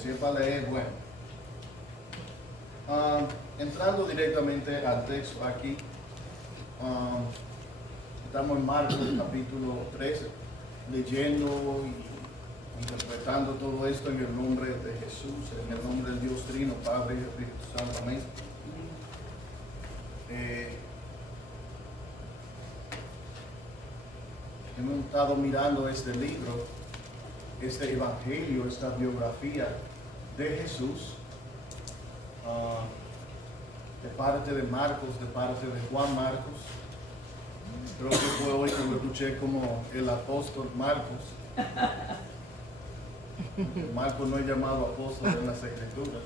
Si es para leer, bueno. Entrando directamente al texto aquí, estamos en Marcos capítulo 13, leyendo y interpretando todo esto en el nombre de Jesús, en el nombre del Dios Trino, Padre y Espíritu Santo. Amén. Hemos estado mirando este libro, este evangelio, esta biografía de Jesús, de parte de Marcos, de parte de Juan Marcos. Creo que fue hoy que lo escuché como el apóstol Marcos. Marcos no es llamado apóstol en las escrituras.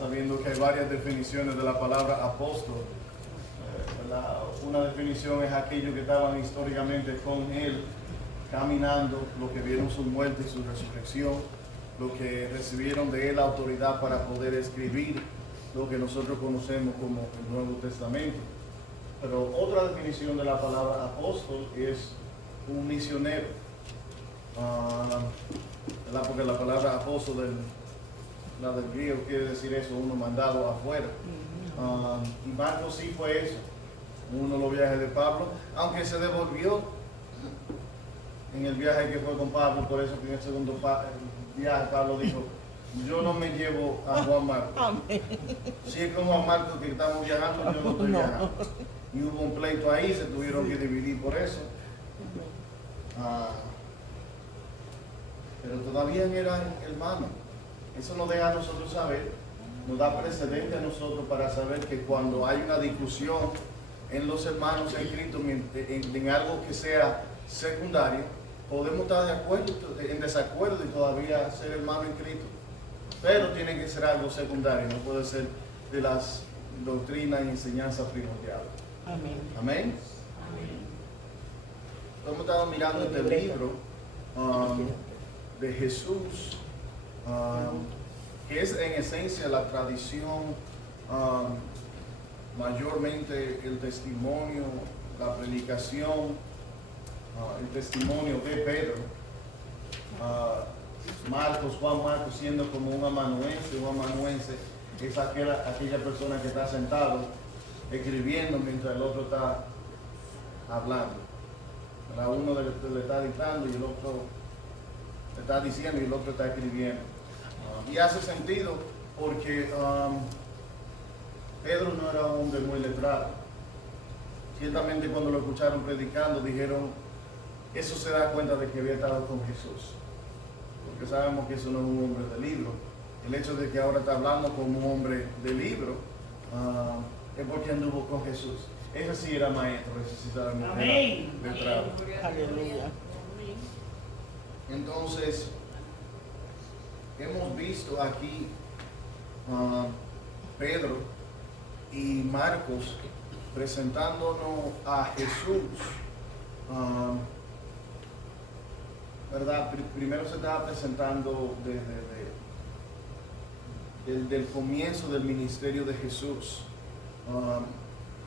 Sabiendo que hay varias definiciones de la palabra apóstol. Una definición es aquellos que estaban históricamente con él, caminando, los que vieron su muerte y su resurrección, los que recibieron de él la autoridad para poder escribir lo que nosotros conocemos como el Nuevo Testamento. Pero otra definición de la palabra apóstol es un misionero, porque la palabra apóstol la del griego quiere decir eso, uno mandado afuera. Y Marcos sí fue eso, uno de los viajes de Pablo, aunque se devolvió en el viaje que fue con Pablo. Por eso que en el segundo viaje Pablo dijo: yo no me llevo a Juan Marcos. Si es como a Marcos que estamos viajando, yo no estoy viajando. Y hubo un pleito ahí, se tuvieron que dividir por eso. Pero todavía eran hermanos. Eso nos deja a nosotros saber, nos da precedente a nosotros para saber que cuando hay una discusión en los hermanos en Cristo, en algo que sea secundario, podemos estar de acuerdo, en desacuerdo y todavía ser hermanos en Cristo. Pero tiene que ser algo secundario, no puede ser de las doctrinas y enseñanzas primordiales. Amén. Amén. Hemos estado mirando este libro de Jesús, que es en esencia la tradición, mayormente el testimonio, la predicación, el testimonio de Pedro. Juan Marcos siendo como un amanuense es aquella persona que está sentado escribiendo mientras el otro está hablando. Uno le está dictando y el otro le está diciendo y el otro está escribiendo. Y hace sentido porque Pedro no era un hombre muy letrado. Ciertamente cuando lo escucharon predicando dijeron: eso se da cuenta de que había estado con Jesús. Porque sabemos que eso no es un hombre de libro. El hecho de que ahora está hablando como un hombre de libro es porque anduvo con Jesús. Ese sí era maestro, ese sí sabemos que era letrado. Aleluya. Entonces, hemos visto aquí Pedro y Marcos presentándonos a Jesús, ¿verdad? Primero se estaba presentando desde el comienzo del ministerio de Jesús.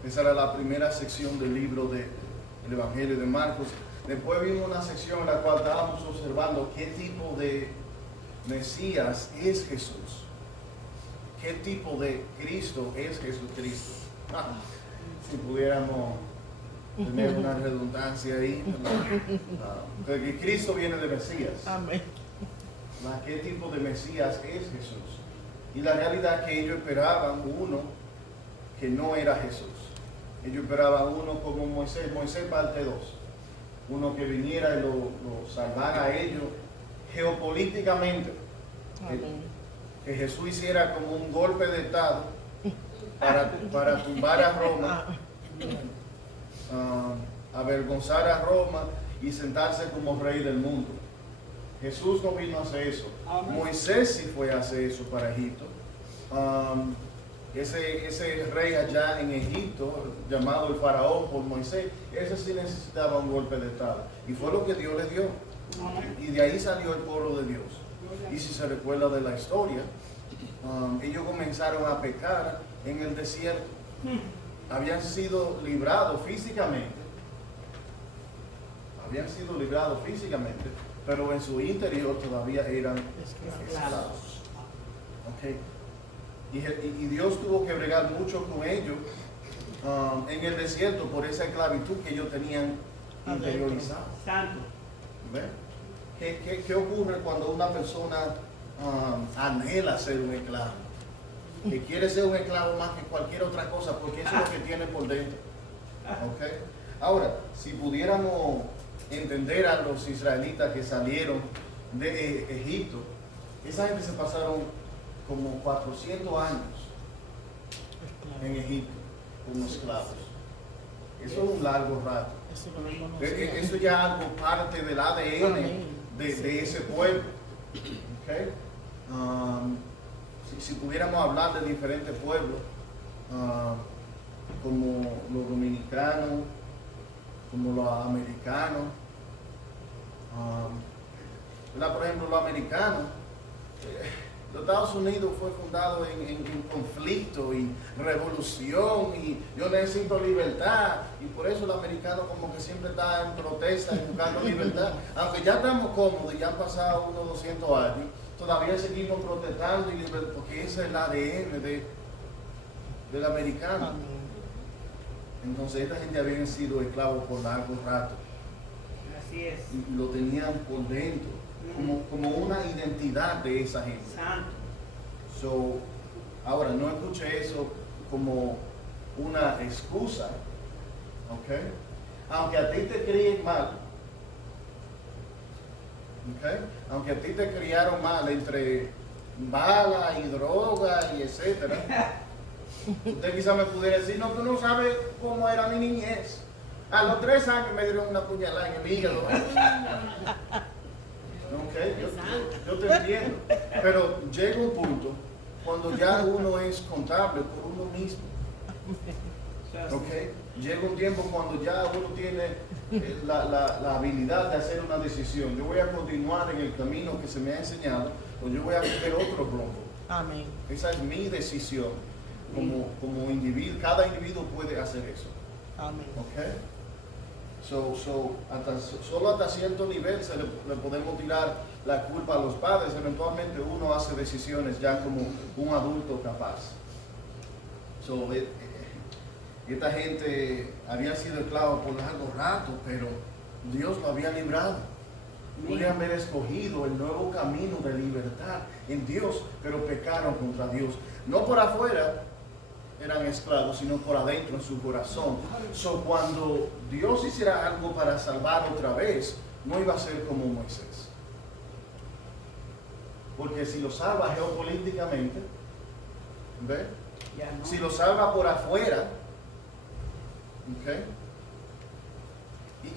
Esa era la primera sección del libro del Evangelio de Marcos. Después vimos una sección en la cual estábamos observando qué tipo de Mesías es Jesús. ¿Qué tipo de Cristo es Jesucristo? Si pudiéramos tener una redundancia ahí. Porque Cristo viene de Mesías. Amén. ¿Qué tipo de Mesías es Jesús? Y la realidad es que ellos esperaban uno que no era Jesús. Ellos esperaban uno como Moisés. Moisés parte 2. Uno que viniera y lo salvara a ellos geopolíticamente. Que Jesús hiciera como un golpe de estado para tumbar a Roma, avergonzar a Roma y sentarse como rey del mundo. Jesús no vino a hacer eso. Moisés sí fue a hacer eso para Egipto. Ese rey allá en Egipto, llamado el faraón por Moisés, ese sí necesitaba un golpe de estado. Y fue lo que Dios le dio. Y de ahí salió el pueblo de Dios. Y si se recuerda de la historia, ellos comenzaron a pecar en el desierto. Habían sido librados físicamente. pero en su interior todavía eran esclavos. Okay. Y Dios tuvo que bregar mucho con ellos en el desierto por esa esclavitud que ellos tenían interiorizada. Santo. ¿Qué ocurre cuando una persona anhela ser un esclavo? Que quiere ser un esclavo más que cualquier otra cosa, porque eso es lo que tiene por dentro. Okay. Ahora, si pudiéramos entender a los israelitas que salieron de Egipto, esa gente se pasaron como 400 años en Egipto como esclavos. Eso es un largo rato. Eso ya es algo parte del ADN de ese pueblo. Okay. Si pudiéramos hablar de diferentes pueblos, como los dominicanos, como los americanos, por ejemplo, los americanos, los Estados Unidos fue fundado en conflicto y revolución, y yo necesito libertad, y por eso el americano como que siempre está en protesta y buscando libertad. Aunque ya estamos cómodos y ya han pasado unos 200 años, todavía seguimos protestando y libertad, porque ese es el ADN del americano. Entonces esta gente había sido esclavos por largo rato. Así es. Y lo tenían por dentro, como una identidad de esa gente. Santo. So, ahora, no escuche eso como una excusa, ¿ok? Aunque a ti te críen mal, ¿ok? Aunque a ti te criaron mal entre bala y droga y etcétera, usted quizá me pudiera decir, no, tú no sabes cómo era mi niñez. A los 3 años me dieron una puñalada en el hígado. Okay, yo te entiendo, pero llega un punto cuando ya uno es contable por uno mismo. Okay, llega un tiempo cuando ya uno tiene la habilidad de hacer una decisión. Yo voy a continuar en el camino que se me ha enseñado, o yo voy a coger otro rumbo. Amén. Esa es mi decisión como individuo. Cada individuo puede hacer eso. Amén. Okay. Solo hasta cierto nivel le podemos tirar la culpa a los padres. Eventualmente uno hace decisiones ya como un adulto capaz. Esta gente había sido esclavo por largo rato, pero Dios lo había librado. Podrían haber escogido el nuevo camino de libertad en Dios, pero pecaron contra Dios. No por afuera eran esclavos, sino por adentro en su corazón. Cuando Dios hiciera algo para salvar otra vez, no iba a ser como Moisés. Porque si lo salva geopolíticamente, ¿ve? No. Si lo salva por afuera, ¿okay?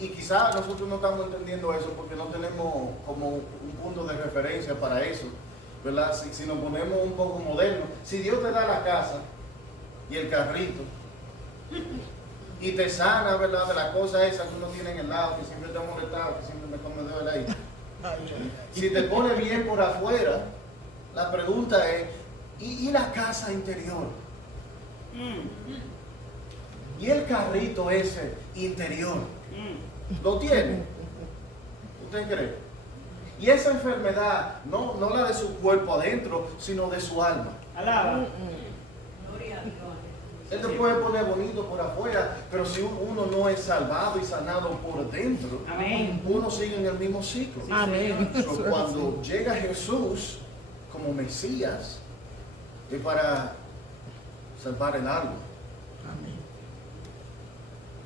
Y quizás nosotros no estamos entendiendo eso porque no tenemos como un punto de referencia para eso, ¿verdad? Si nos ponemos un poco modernos, si Dios te da la casa y el carrito y te sana, ¿verdad?, de la cosa esa que uno tiene en el lado, que siempre te ha molestado, que siempre me come de ahí. Si te pone bien por afuera, la pregunta es, ¿y la casa interior? ¿Y el carrito ese interior? ¿Lo tiene? ¿Usted cree? Y esa enfermedad, no la de su cuerpo adentro, sino de su alma. Alaba. Él te puede poner bonito por afuera, pero si uno no es salvado y sanado por dentro, amén, uno sigue en el mismo ciclo. Amén. Cuando llega Jesús como Mesías, es para salvar el alma. Amén.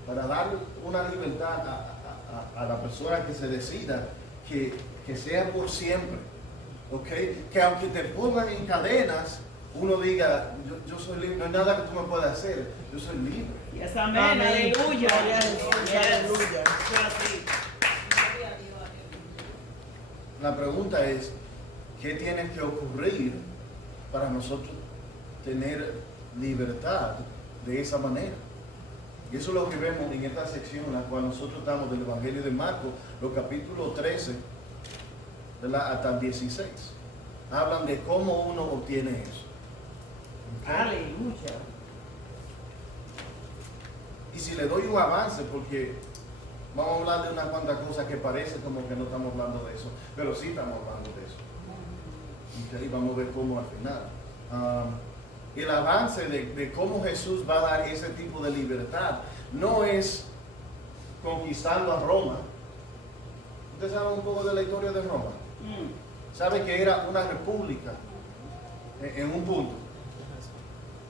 Para dar una libertad a la persona que se decida que sea por siempre. ¿Okay? Que aunque te pongan en cadenas, uno diga, yo soy libre, no hay nada que tú me puedas hacer, yo soy libre. Yes, amén, aleluya. Aleluya. La pregunta es, ¿qué tiene que ocurrir para nosotros tener libertad de esa manera? Y eso es lo que vemos en esta sección en la cual nosotros estamos del Evangelio de Marcos, los capítulos 13, ¿verdad?, hasta el 16. Hablan de cómo uno obtiene eso. ¿Okay? Aleluya. Y si le doy un avance, porque Vamos a hablar de unas cuantas cosas que parece como que no estamos hablando de eso, pero sí estamos hablando de eso. Okay, vamos a ver cómo al final. El avance de cómo Jesús va a dar ese tipo de libertad no es conquistando a Roma. ¿Ustedes saben un poco de la historia de Roma? ¿Sabe que era una república en un punto?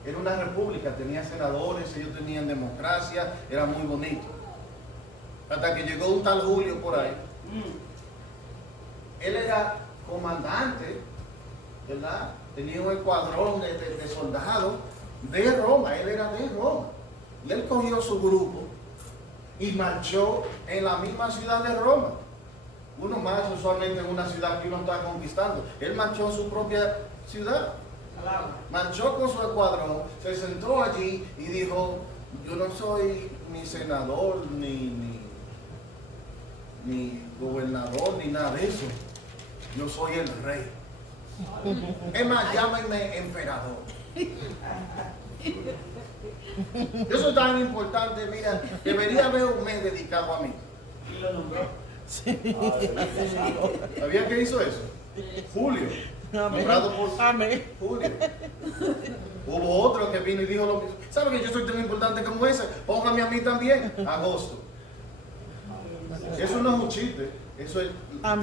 Era una república, tenía senadores, ellos tenían democracia, era muy bonito. Hasta que llegó un tal Julio por ahí. Él era comandante, ¿verdad? Tenía un escuadrón de soldados de Roma, él era de Roma. Y él cogió su grupo y marchó en la misma ciudad de Roma. Uno más usualmente en una ciudad que uno está conquistando. Él marchó en su propia ciudad. Marchó con su escuadrón, se sentó allí y dijo, yo no soy ni senador, ni gobernador, ni nada de eso. Yo soy el rey. Es más, llámenme emperador. Eso es tan importante, mira, debería haber un mes dedicado a mí. Y lo nombró. ¿Sabía que hizo eso? Julio. Nombrado por Julio. Hubo otro que vino y dijo lo mismo. ¿Sabe que yo soy tan importante como ese? Póngame a mí también. Agosto. Eso no es un chiste. Eso es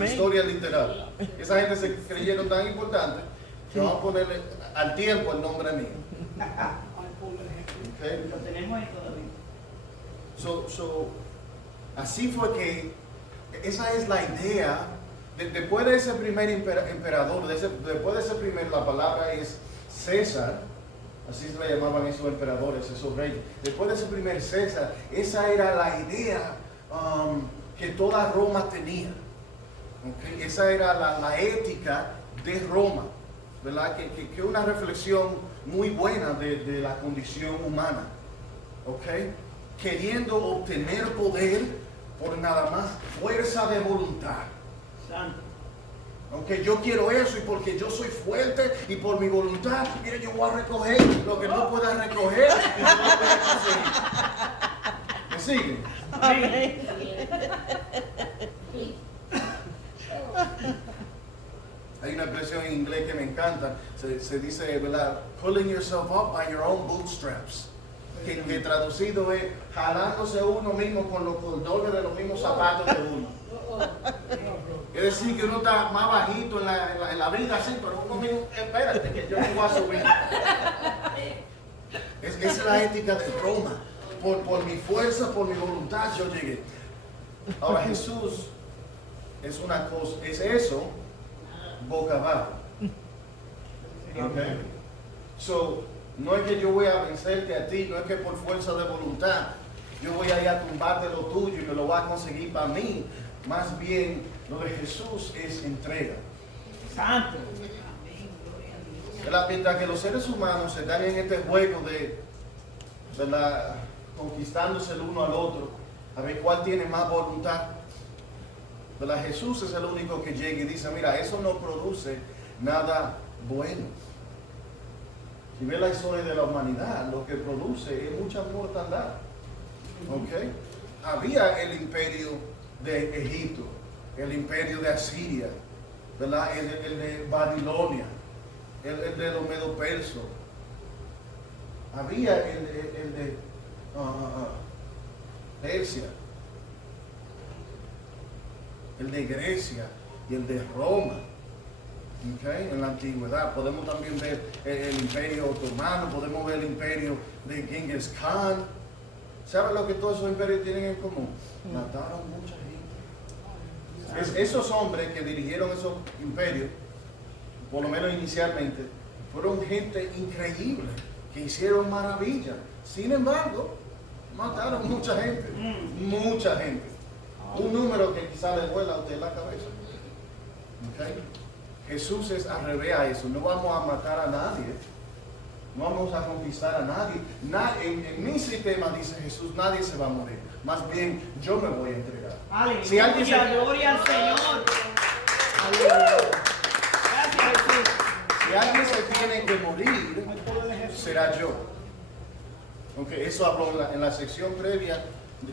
historia literal. Esa gente se creyeron tan importante que vamos a ponerle al tiempo el nombre mío. Okay. Lo tenemos ahí todavía. Así fue que esa es la idea. Después de ese primer emperador, después de ese primer, la palabra es César, así se le llamaban esos emperadores, esos reyes. Después de ese primer César, esa era la idea que toda Roma tenía. Okay. Esa era la ética de Roma, ¿verdad? Que una reflexión muy buena de la condición humana. Okay. Queriendo obtener poder por nada más fuerza de voluntad. Santo. Aunque yo quiero eso y porque yo soy fuerte y por mi voluntad, mire, yo voy a recoger lo que no pueda recoger y no lo pueda conseguir. ¿Me siguen? Amén. Hay una expresión en inglés que me encanta, se dice, ¿verdad? Pulling yourself up by your own bootstraps. Que traducido es jalándose uno mismo con los cordones de los mismos zapatos de uno. Es decir, que uno está más bajito en la vida, así, pero uno mismo, espérate, que yo no voy a subir. Esa es la ética de Roma. Por mi fuerza, por mi voluntad, yo llegué. Ahora, Jesús es una cosa, es eso, boca abajo. Okay. So, no es que yo voy a vencerte a ti, no es que por fuerza de voluntad yo voy a ir a tumbarte lo tuyo y me lo voy a conseguir para mí. Más bien, lo de Jesús es entrega. Santo. Mientras que los seres humanos están en este juego de conquistándose el uno al otro, a ver cuál tiene más voluntad. ¿Verdad? Jesús es el único que llega y dice, mira, eso no produce nada bueno. Si ves la historia de la humanidad, lo que produce es mucha mortandad. ¿Okay? Había el imperio de Egipto, el imperio de Asiria, ¿verdad? El de Babilonia, el de los medo-persos. Había el de Persia, el de Grecia y el de Roma. Okay. En la antigüedad podemos también ver el imperio otomano, podemos ver el imperio de Genghis Khan. ¿Saben lo que todos esos imperios tienen en común? Mataron mucha gente. Esos hombres que dirigieron esos imperios, por lo menos inicialmente, fueron gente increíble, que hicieron maravillas. Sin embargo, mataron mucha gente. Mucha gente. Un número que quizá le vuela a usted la cabeza. Okay. Jesús es al revés a eso. No vamos a matar a nadie. No vamos a conquistar a nadie. En mi sistema, dice Jesús, nadie se va a morir. Más bien, yo me voy a entregar. Aleluya, Si alguien gloria al Señor. Gracias, Jesús. Si alguien se tiene que morir, será yo. Aunque eso habló en la sección previa,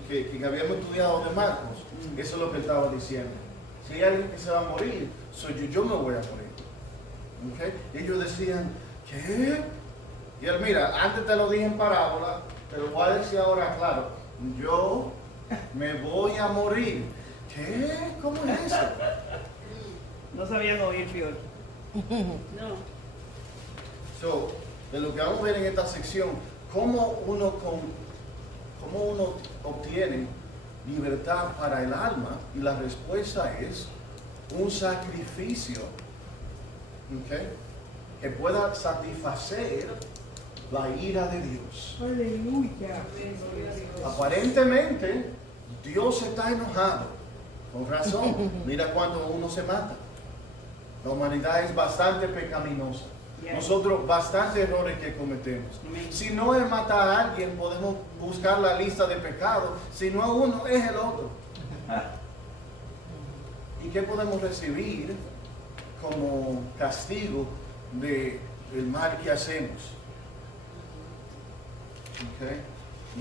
que habíamos estudiado de Marcos, eso es lo que él estaba diciendo. Si hay alguien que se va a morir, soy yo me voy a morir. ¿Okay? Y ellos decían, ¿qué? Y él, mira, antes te lo dije en parábola, te lo voy a decir ahora claro. Yo me voy a morir. ¿Qué? ¿Cómo es eso? No sabían oír, Fior. No. So, de lo que vamos a ver en esta sección, cómo uno obtiene libertad para el alma, y la respuesta es un sacrificio, ¿okay? Que pueda satisfacer la ira de Dios. Aleluya. Aparentemente, Dios está enojado, con razón. Mira cuando uno se mata. La humanidad es bastante pecaminosa. Nosotros, bastantes errores que cometemos. Si no es matar a alguien, podemos buscar la lista de pecados. Si no es uno, es el otro. ¿Y qué podemos recibir como castigo del mal que hacemos? ¿Okay?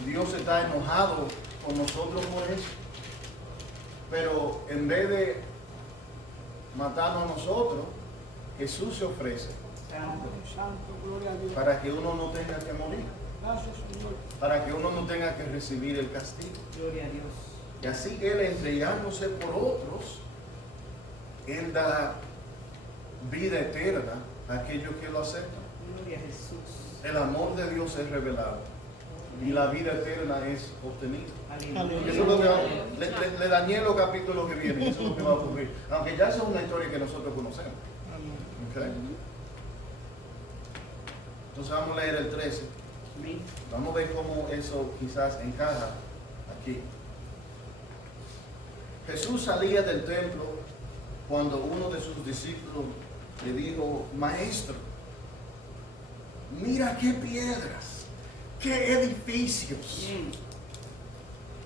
Dios está enojado con nosotros por eso. Pero en vez de matarnos a nosotros, Jesús se ofrece para que uno no tenga que morir, para que uno no tenga que recibir el castigo. Gloria a Dios. Y así Él, entregándose por otros, Él da vida eterna a aquellos que lo aceptan. Gloria a Jesús. El amor de Dios es revelado y la vida eterna es obtenida. Aleluya. Eso es lo que le dañé los capítulos que vienen, eso es lo que va a ocurrir. Aunque ya eso es una historia que nosotros conocemos. ¿Okay? Entonces vamos a leer el 13. Amén. Vamos a ver cómo eso quizás encaja aquí. Jesús salía del templo cuando uno de sus discípulos le dijo, Maestro, mira qué piedras, qué edificios.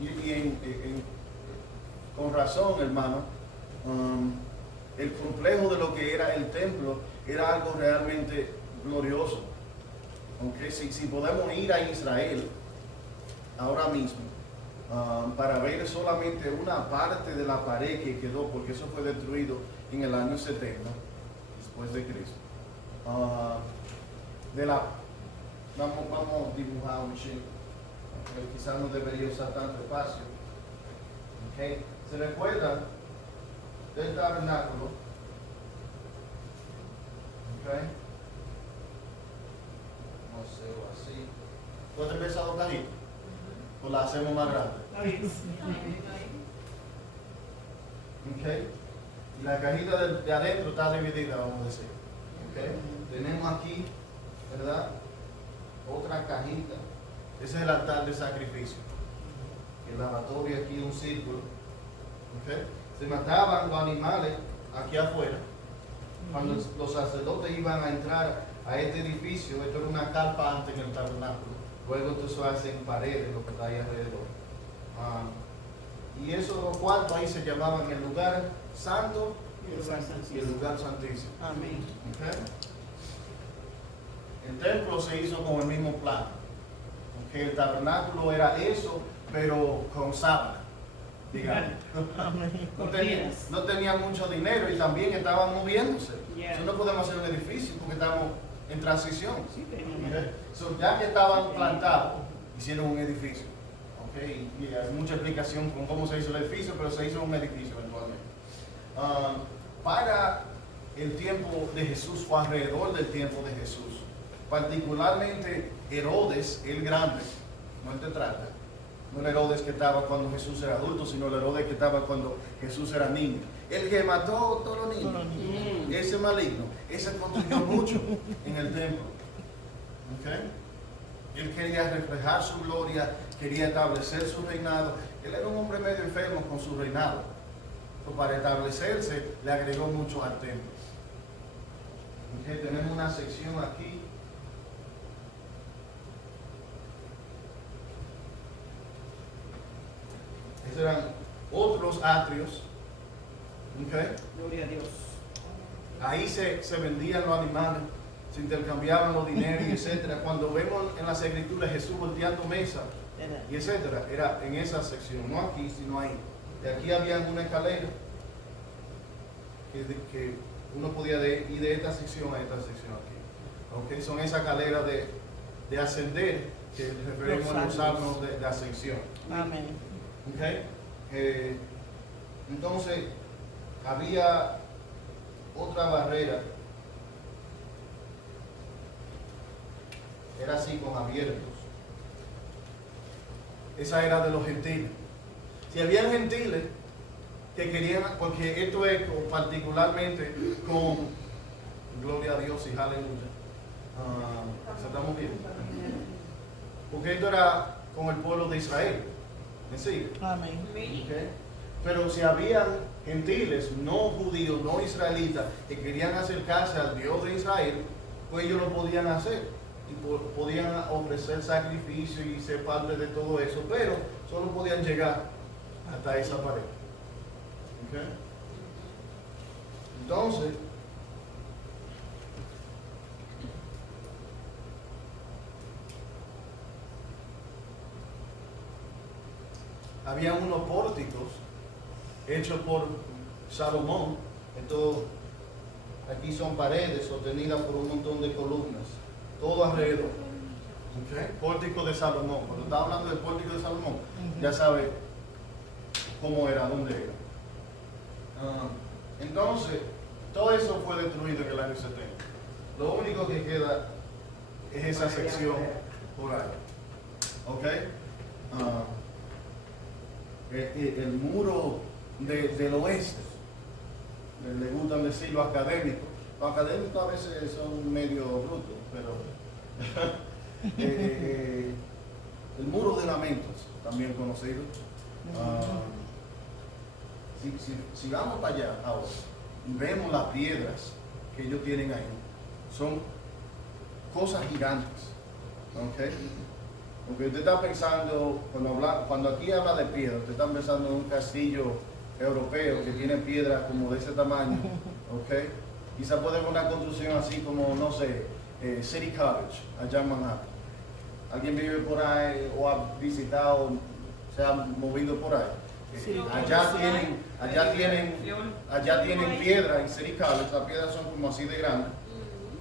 Y con razón, hermano, el complejo de lo que era el templo era algo realmente glorioso. Aunque si podemos ir a Israel ahora mismo para ver solamente una parte de la pared que quedó, porque eso fue destruido en el año 70 después de Cristo. Vamos a dibujar un chip. Quizás no debería usar tanto espacio. Okay. ¿Se recuerdan del tabernáculo? Okay. No sé, o así. ¿Puedes empezar a doblar ahí? ¿O la hacemos más grande? Está bien. Okay. Y la cajita de adentro está dividida, vamos a decir. Okay. Tenemos aquí, ¿verdad? Otra cajita. Ese es el altar de sacrificio. El lavatorio aquí, un círculo. ¿Okay? Se mataban los animales aquí afuera. Cuando los sacerdotes iban a entrar a este edificio, esto era una carpa antes en el tabernáculo. Luego entonces hacen paredes, lo que está ahí alrededor. Y esos dos cuartos ahí se llamaban el lugar santo y el lugar santísimo. Amén. ¿Okay? El templo se hizo con el mismo plan. ¿Okay? El tabernáculo era eso, pero con sábana, digamos. No tenían mucho dinero y también estaban moviéndose. So, no podemos hacer un edificio porque estamos en transición. Sí, Okay. So, ya que estaban plantados, hicieron un edificio. Okay. Y hay mucha explicación con cómo se hizo el edificio, pero se hizo un edificio eventualmente. Para el tiempo de Jesús, fue alrededor del tiempo de Jesús. Particularmente Herodes el Grande, no el tetrarca, no el Herodes que estaba cuando Jesús era adulto, sino el Herodes que estaba cuando Jesús era niño. El que mató a todos los niños, ese maligno, ese construyó mucho en el templo. ¿Okay? Él quería reflejar su gloria, quería establecer su reinado. Él era un hombre medio enfermo con su reinado. Pero para establecerse le agregó mucho al templo. ¿Okay? Tenemos una sección aquí. Esos eran otros atrios. ¿Okay? Gloria a Dios. Ahí se vendían los animales, se intercambiaban los dineros, etc. Cuando vemos en las escrituras Jesús volteando mesa y etcétera. Era en esa sección, no aquí, sino ahí. De aquí había una escalera que uno podía ir de esta sección a esta sección aquí. Okay, son esas escaleras de ascender que referimos a los salmos de ascensión. Amén. Okay. Entonces, había otra barrera, era así con abiertos. Esa era de los gentiles. Si habían gentiles que querían, porque esto es particularmente con gloria a Dios y aleluya. ¿Estamos bien? Porque esto era con el pueblo de Israel. ¿Me sigue? Amén. Okay. Pero si habían gentiles, no judíos, no israelitas, que querían acercarse al Dios de Israel, pues ellos lo podían hacer. Y podían ofrecer sacrificio y ser parte de todo eso, pero solo podían llegar hasta esa pared. Okay. Entonces, había unos pórticos hechos por Salomón. Esto, aquí son paredes sostenidas por un montón de columnas, todo alrededor. Okay. Pórtico de Salomón. Cuando está hablando del pórtico de Salomón, ya sabe cómo era, dónde era. Entonces, todo eso fue destruido en el año 70. Lo único que queda es esa sección por ahí. ¿Ok? El muro del oeste, le gustan decir lo académico. Los académicos a veces son medio brutos, pero el muro de lamentos, también conocido. Si vamos para allá ahora y vemos las piedras que ellos tienen ahí, son cosas gigantes. ¿Okay? Porque usted está pensando, cuando aquí habla de piedra, usted está pensando en un castillo europeo que tiene piedras como de ese tamaño. ¿Okay? Quizá puede ser una construcción así como, no sé, City College, allá en Manhattan. ¿Alguien vive por ahí o ha visitado, se ha movido por ahí? Sí, allá tienen piedras en City College. Las piedras son como así de grandes,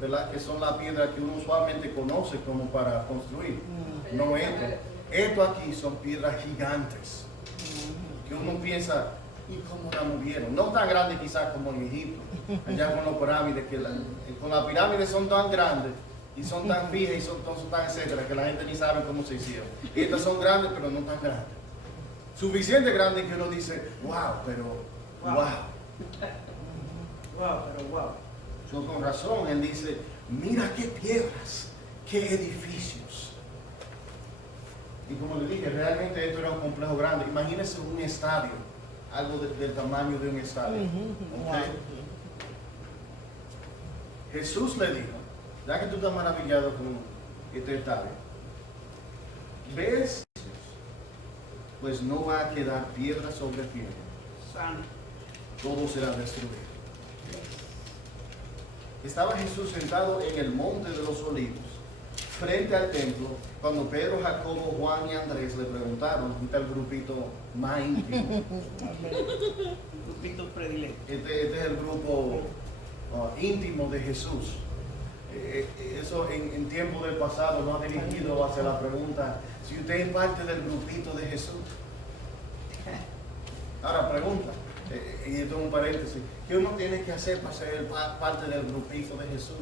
¿verdad? Que son las piedras que uno usualmente conoce como para construir. No esto. Esto aquí son piedras gigantes que uno piensa, ¿y cómo la movieron? No tan grandes quizás como en Egipto, allá con las pirámides, con las pirámides son tan grandes y son tan fijas y son tan etcétera, que la gente ni sabe cómo se hicieron. Y estas son grandes, pero no tan grandes. Suficiente grande que uno dice, wow, pero wow. Yo con razón, él dice, mira qué piedras, qué edificios. Y como le dije, realmente esto era un complejo grande. Imagínense un estadio, algo del tamaño de un estadio. ¿Okay? Jesús le dijo, ya que tú estás maravillado con este estadio, ¿ves? Pues no va a quedar piedra sobre piedra. Todo será destruido. Estaba Jesús sentado en el monte de los olivos, frente al templo, cuando Pedro, Jacobo, Juan y Andrés le preguntaron, ¿este es el grupito más íntimo? Grupito predilecto. Este es el grupo íntimo de Jesús. Eso en tiempo del pasado no ha dirigido hacia la pregunta si usted es parte del grupito de Jesús. Ahora pregunta, y esto es un paréntesis, ¿qué uno tiene que hacer para ser parte del grupito de Jesús?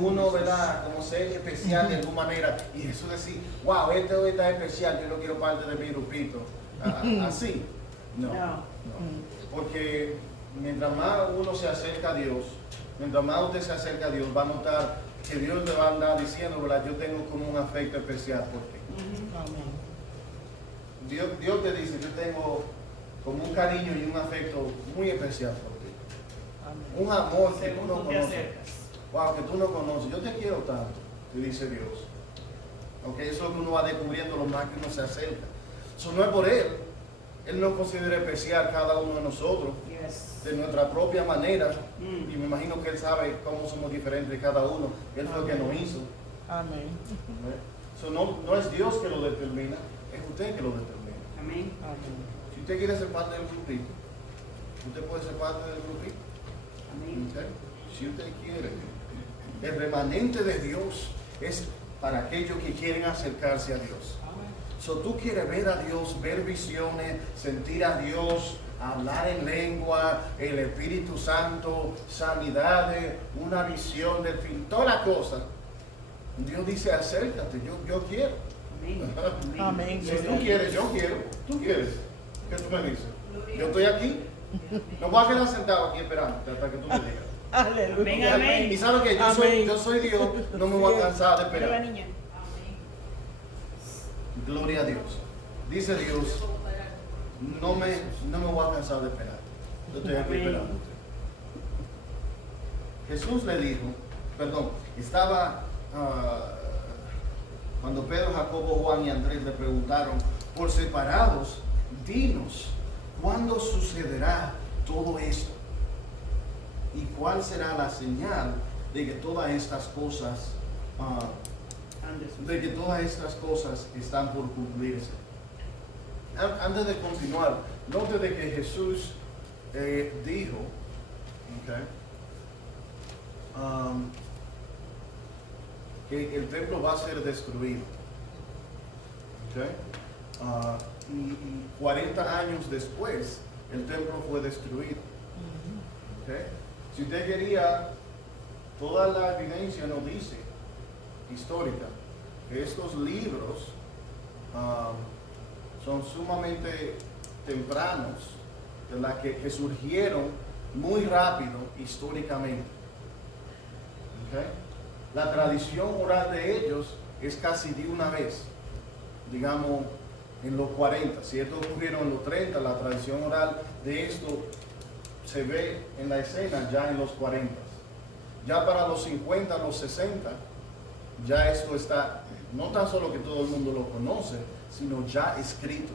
Uno, ¿verdad? Como ser especial de alguna manera, y Jesús decir, wow, este está especial, yo no quiero parte de mi grupito. Así, no. Porque mientras más uno se acerca a Dios, mientras más usted se acerca a Dios, va a notar que Dios le va a andar diciendo, ¿verdad? Yo tengo como un afecto especial por ti. Dios te dice, yo tengo como un cariño y un afecto muy especial por ti. Un amor que tú no conoces. Wow, que tú no conoces. Yo te quiero tanto, te dice Dios. Okay, eso es lo que uno va descubriendo lo más que uno se acerca. Eso no es por Él. Él nos considera especial cada uno de nosotros, de nuestra propia manera. Y me imagino que Él sabe cómo somos diferentes de cada uno. Él fue el que nos hizo. Amén. Eso no es Dios que lo determina, es usted que lo determina. Amén. Si usted quiere ser parte del grupito, usted puede ser parte del grupito. Amén. ¿Okay? Si usted quiere. El remanente de Dios es para aquellos que quieren acercarse a Dios. So, tú quieres ver a Dios, ver visiones, sentir a Dios, hablar en lengua, el Espíritu Santo, sanidades, una visión del fin, todas las cosas. Dios dice, acércate, yo quiero. Amén. Amén. Si tú quieres, yo quiero. Tú quieres. ¿Qué tú me dices? Yo estoy aquí. No voy a quedar sentado aquí esperando hasta que tú me digas. Aleluya. Amén. Y sabes que yo soy Dios, no me voy a cansar de Pero la esperar. niña. Gloria a Dios. Dice Dios, no me voy a cansar de esperar. Yo estoy aquí Amén. esperando. Jesús le dijo, estaba cuando Pedro, Jacobo, Juan y Andrés le preguntaron por separados, dinos, ¿cuándo sucederá todo esto? ¿Y cuál será la señal de que todas estas cosas están por cumplirse? Antes de continuar, note de que Jesús dijo, que el templo va a ser destruido. Y 40 años después, el templo fue destruido. Si usted quería, toda la evidencia nos dice, histórica, que estos libros son sumamente tempranos, ¿verdad? Que surgieron muy rápido históricamente. La tradición oral de ellos es casi de una vez, digamos en los 40. Si esto ocurrieron en los 30, la tradición oral de esto se ve en la escena ya en los 40. Ya para los 50, los 60, ya esto está, no tan solo que todo el mundo lo conoce, sino ya escrito,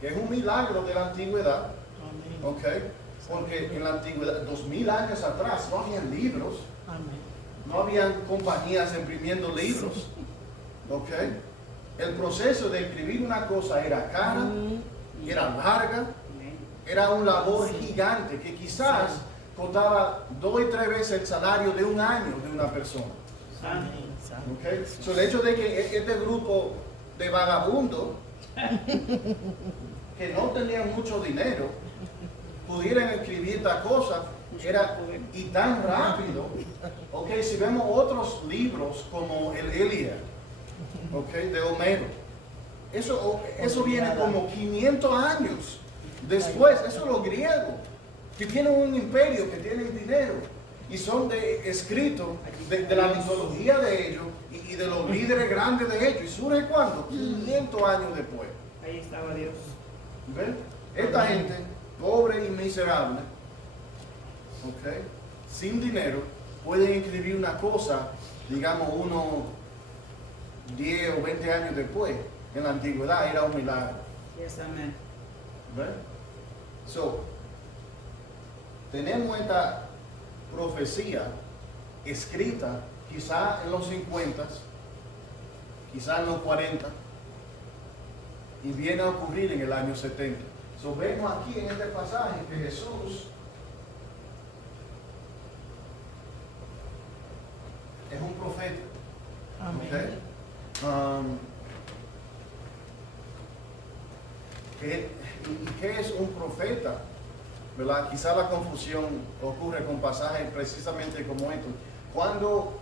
que es un milagro de la antigüedad. Porque en la antigüedad, 2000 años atrás, no habían libros. No habían compañías imprimiendo libros. El proceso de escribir una cosa era cara, era larga, era un labor gigante que quizás costaba 2 y 3 veces el salario de un año de una persona. So, el hecho de que este grupo de vagabundos que no tenían mucho dinero pudieran escribir esta cosa era y tan rápido. Si vemos otros libros como el Ilíada, de Homero, eso viene como 500 años después. Eso es los griegos, que tienen un imperio, que tienen dinero y son escritos de la mitología de ellos y de los líderes grandes de ellos. ¿Y surge cuándo? 500 años después. Ahí estaba Dios. ¿Ven? Esta gente, pobre y miserable, sin dinero, puede escribir una cosa, digamos, unos 10 o 20 años después. En la antigüedad era un milagro. Yes, amén. ¿Ven? So, tenemos esta profecía escrita quizá en los 50, quizá en los 40, y viene a ocurrir en el año 70. So, vemos aquí en este pasaje que Jesús es un profeta. ¿Y qué es un profeta? ¿Verdad? Quizá la confusión ocurre con pasajes precisamente como estos. Cuando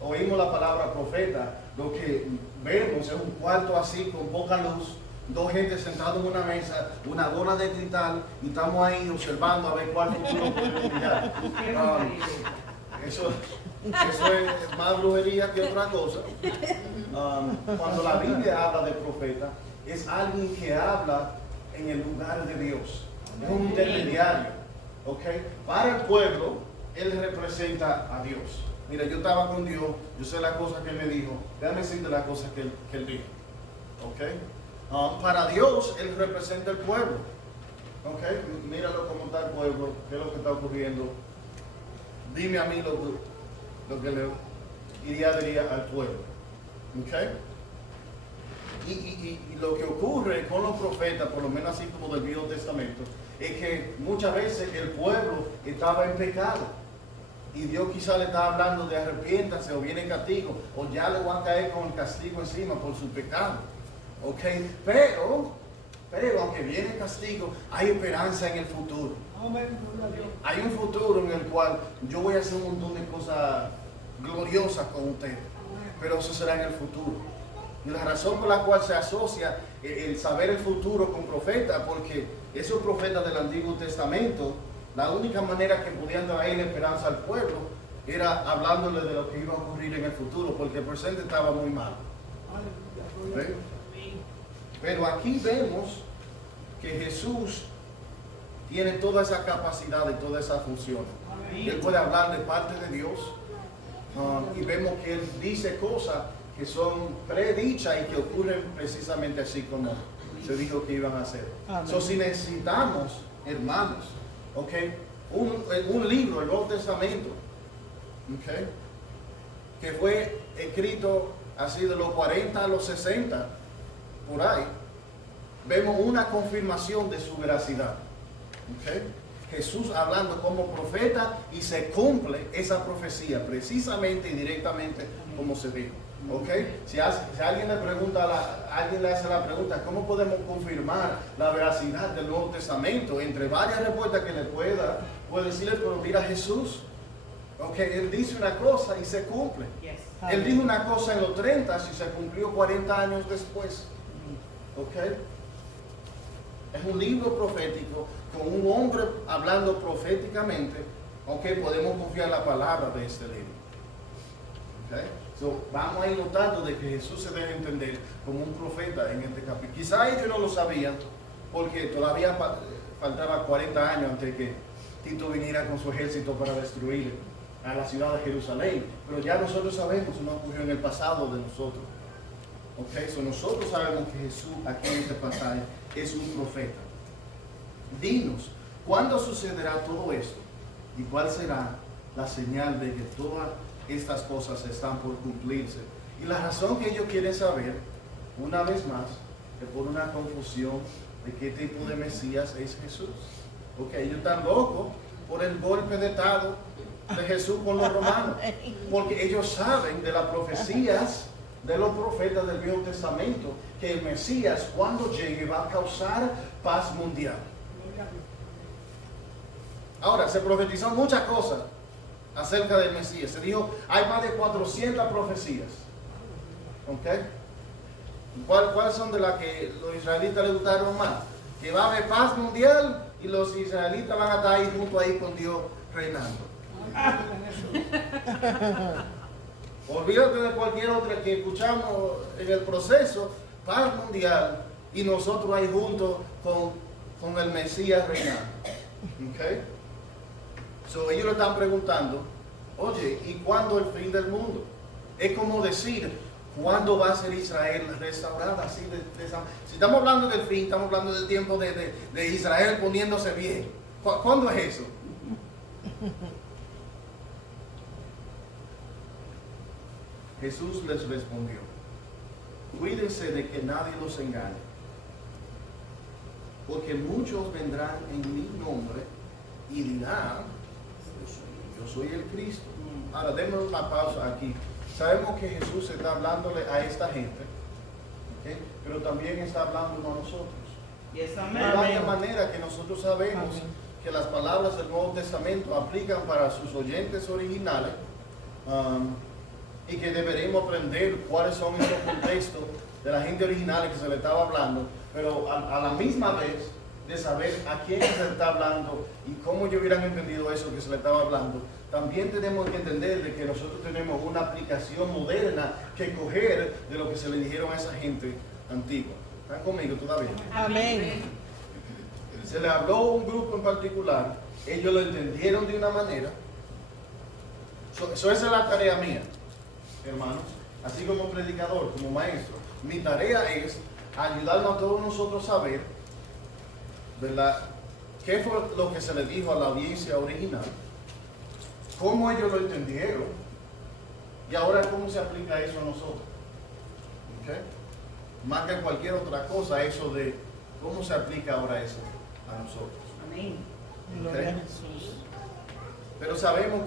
oímos la palabra profeta, lo que vemos es un cuarto así con poca luz, 2 gente sentados en una mesa, una bola de cristal, y estamos ahí observando a ver cuál futuro puede brillar. Eso es más brujería que otra cosa. Cuando la Biblia habla de profeta, es alguien que habla en el lugar de Dios. Es un intermediario. Para el pueblo, él representa a Dios. Mira, yo estaba con Dios, yo sé las cosas que él me dijo, déjame decirte las cosas que él dijo. Para Dios, él representa el pueblo. Míralo cómo está el pueblo, qué es lo que está ocurriendo. Dime a mí lo que le diría al pueblo. Y lo que ocurre con los profetas, por lo menos así como del Viejo Testamento, es que muchas veces el pueblo estaba en pecado. Y Dios quizá le estaba hablando de arrepiéntanse o viene castigo, o ya le van a caer con el castigo encima por su pecado. ¿Ok? Pero aunque viene el castigo, hay esperanza en el futuro. Hay un futuro en el cual yo voy a hacer un montón de cosas gloriosas con ustedes. Pero eso será en el futuro. Y la razón por la cual se asocia el saber el futuro con profetas, porque esos profetas del Antiguo Testamento, la única manera que podían traer esperanza al pueblo era hablándole de lo que iba a ocurrir en el futuro, porque el presente estaba muy mal. ¿Ven? Pero aquí vemos que Jesús tiene toda esa capacidad y toda esa función. Él puede hablar de parte de Dios y vemos que Él dice cosas que son predichas y que ocurren precisamente así como se dijo que iban a hacer. So, si necesitamos, hermanos, un libro, el Nuevo Testamento, que fue escrito así de los 40 a los 60, por ahí, vemos una confirmación de su veracidad. Jesús hablando como profeta y se cumple esa profecía precisamente y directamente como se dijo. Si alguien le pregunta, alguien le hace la pregunta, ¿cómo podemos confirmar la veracidad del Nuevo Testamento? Entre varias respuestas que le puede decirle, pero mira Jesús, Él dice una cosa y se cumple. Yes. Él dijo una cosa en los 30 y se cumplió 40 años después. Es un libro profético con un hombre hablando proféticamente. Podemos confiar en la palabra de este libro. So, vamos a ir notando de que Jesús se debe entender como un profeta en este capítulo. Quizá ellos no lo sabían porque todavía faltaba 40 años antes de que Tito viniera con su ejército para destruir a la ciudad de Jerusalén. Pero ya nosotros sabemos, eso no ocurrió en el pasado de nosotros. So nosotros sabemos que Jesús aquí en este pasaje es un profeta. Dinos, ¿cuándo sucederá todo esto? ¿Y cuál será la señal de que todas estas cosas están por cumplirse? Y la razón que ellos quieren saber, una vez más, es por una confusión de qué tipo de Mesías es Jesús. Ellos están locos por el golpe de estado de Jesús con los romanos, porque ellos saben de las profecías de los profetas del Viejo Testamento que el Mesías, cuando llegue, va a causar paz mundial. Ahora, se profetizó muchas cosas acerca del Mesías. Se dijo, hay más de 400 profecías. ¿Cuáles son de las que los israelitas les gustaron más? Que va a haber paz mundial y los israelitas van a estar ahí junto ahí con Dios reinando. Olvídate de cualquier otra que escuchamos en el proceso, paz mundial y nosotros ahí juntos con el Mesías reinando. So, ellos le están preguntando, oye, ¿y cuándo el fin del mundo? Es como decir, ¿cuándo va a ser Israel restaurada? Así si estamos hablando del fin, estamos hablando del tiempo de Israel poniéndose bien. ¿Cuándo es eso? Jesús les respondió, cuídense de que nadie los engañe, porque muchos vendrán en mi nombre y dirán, yo soy el Cristo. Ahora, démonos una pausa aquí. Sabemos que Jesús está hablándole a esta gente, pero también está hablando a nosotros. Yes, De amén. la manera que nosotros sabemos que las palabras del Nuevo Testamento aplican para sus oyentes originales, y que deberíamos aprender cuáles son esos contextos de la gente original que se le estaba hablando, pero a la misma vez de saber a quién se le está hablando y cómo ellos hubieran entendido eso que se le estaba hablando, también tenemos que entender de que nosotros tenemos una aplicación moderna que coger de lo que se le dijeron a esa gente antigua. ¿Están conmigo todavía? Amén. Se le habló a un grupo en particular, ellos lo entendieron de una manera. Esa es la tarea mía, hermanos, así como predicador, como maestro. Mi tarea es ayudarnos a todos nosotros a saber, ¿verdad?, qué fue lo que se le dijo a la audiencia original, cómo ellos lo entendieron y ahora cómo se aplica eso a nosotros. más que cualquier otra cosa, eso de cómo se aplica ahora eso a nosotros. Amén. Gloria a Jesús. Pero sabemos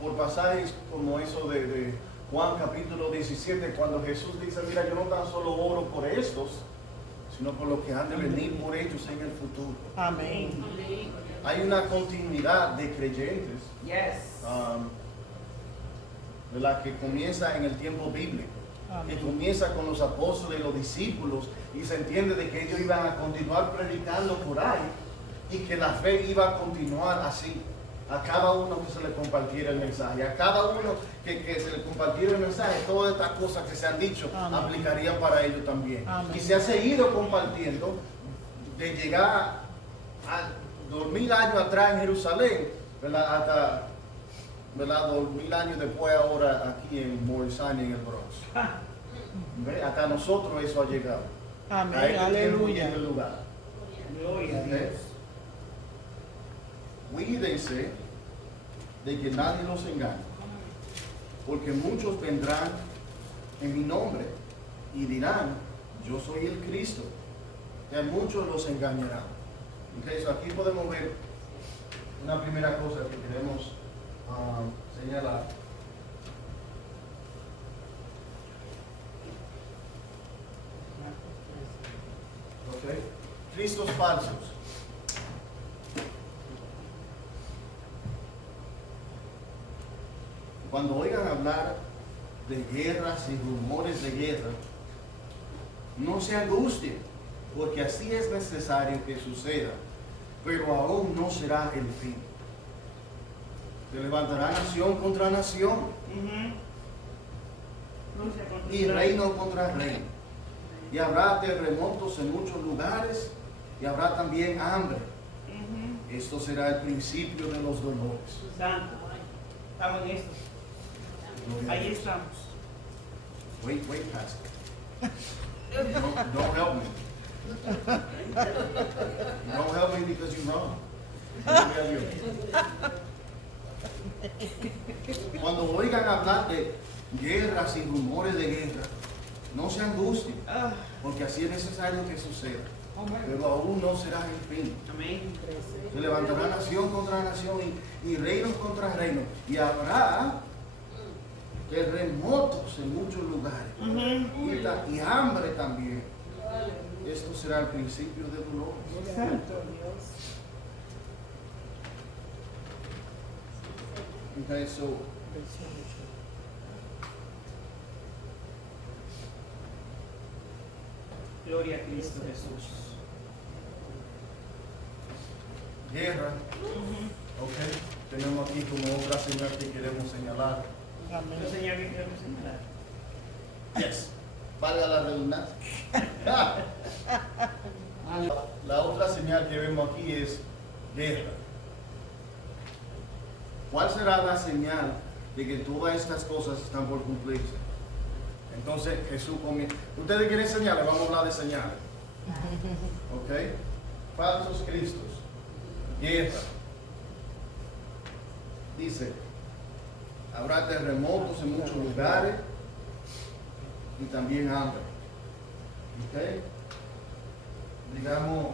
por pasajes como eso de Juan capítulo 17, cuando Jesús dice, mira, yo no tan solo oro por estos, sino por los que han de venir por ellos en el futuro. Amén. Hay una continuidad de creyentes, Yes. ¿verdad? Que comienza en el tiempo bíblico, que Amén. comienza con los apóstoles y los discípulos, y se entiende de que ellos iban a continuar predicando por ahí, y que la fe iba a continuar así, a cada uno que se le compartiera el mensaje, a cada uno que se le compartiera el mensaje, todas estas cosas que se han dicho Amén. aplicarían para ellos también. Amén. Y se ha seguido compartiendo de llegar a 2000 años atrás en Jerusalén, ¿verdad? Hasta, ¿verdad? 2000 años después ahora aquí en Morrisania, en el Bronx. ¿Ve? Hasta nosotros eso ha llegado. A Amén. este tiempo y Aleluya. en el lugar. Gloria a ¿Ok? Dios. Cuídense de que nadie los engañe, porque muchos vendrán en mi nombre y dirán, yo soy el Cristo, y a muchos los engañarán. Okay, so aquí podemos ver una primera cosa que queremos señalar. Okay. Cristos falsos. Cuando oigan hablar de guerras y rumores de guerra, no se angustien, porque así es necesario que suceda, pero aún no será el fin. Se levantará nación contra nación Ujú. Lucha contra y reino contra reino. Y habrá terremotos en muchos lugares y habrá también hambre. Ujú. Esto será el principio de los dolores. Santo. Estamos en esto. Gloria a Ahí Dios. estamos. Wait, Pastor. Don't help me. Don't help me because you're wrong. Gloria a Dios. Cuando oigan hablar de guerras y rumores de guerra, no se angustien, Ah, porque así es necesario que suceda. Pero aún no será el fin. amén. Se levantará nación contra nación y reinos contra reinos. Y habrá terremotos en muchos lugares. Ujú. Y hambre también. Esto será el principio de dolores. Santo Dios. Okay, so, Gloria a Cristo Jesús. guerra. Okay. Tenemos aquí como otra señal que queremos señalar. ¿Lo Amén. señal que queremos señalar? Yes. Valga la redundancia. La otra señal que vemos aquí es guerra. ¿Cuál será la señal de que todas estas cosas están por cumplirse? Entonces Jesús comienza. ¿Ustedes quieren señales? Vamos a hablar de señales. ¿Ok? Falsos cristos. Guerra. Dice, habrá terremotos en muchos lugares y también hambre. ¿Ok? Digamos,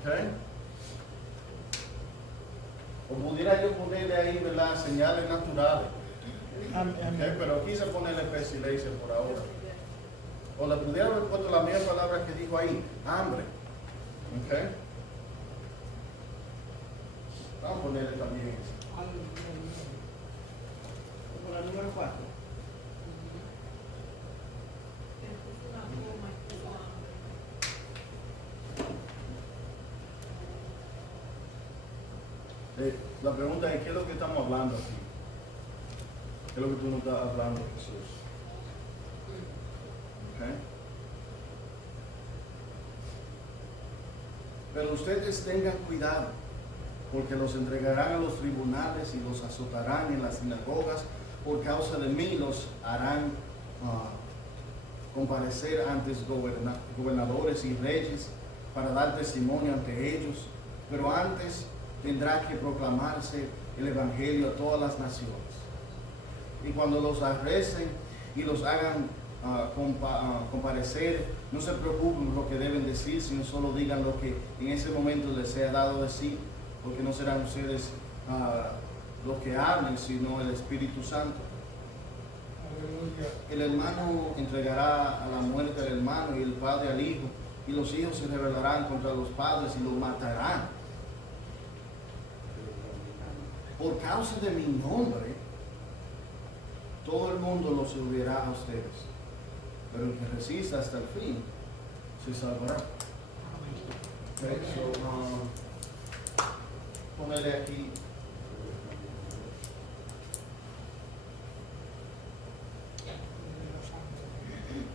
¿ok? O pudiera yo ponerle ahí, ¿verdad? Señales naturales. Amén. ¿Ok? Amén. Pero quise ponerle pestilencia por ahora. O le pudiera haber puesto la misma palabra que dijo ahí, hambre. ¿Ok? Vamos a ponerle también eso. Con la número 4. La pregunta es, ¿qué es lo que estamos hablando aquí? ¿Qué es lo que tú nos estás hablando, Jesús? ¿Ok? Pero ustedes tengan cuidado, porque los entregarán a los tribunales y los azotarán en las sinagogas. Por causa de mí los harán comparecer ante gobernadores y reyes para dar testimonio ante ellos. Pero antes tendrá que proclamarse el evangelio a todas las naciones. Y cuando los arresten y los hagan comparecer, no se preocupen por lo que deben decir, sino solo digan lo que en ese momento les sea dado decir, porque no serán ustedes los que hablen, sino el Espíritu Santo. El hermano entregará a la muerte al hermano y el padre al hijo, y los hijos se rebelarán contra los padres y los matarán. Por causa de mi nombre, todo el mundo los odiará a ustedes, pero el que resista hasta el fin se salvará. Okay, so, ponele aquí.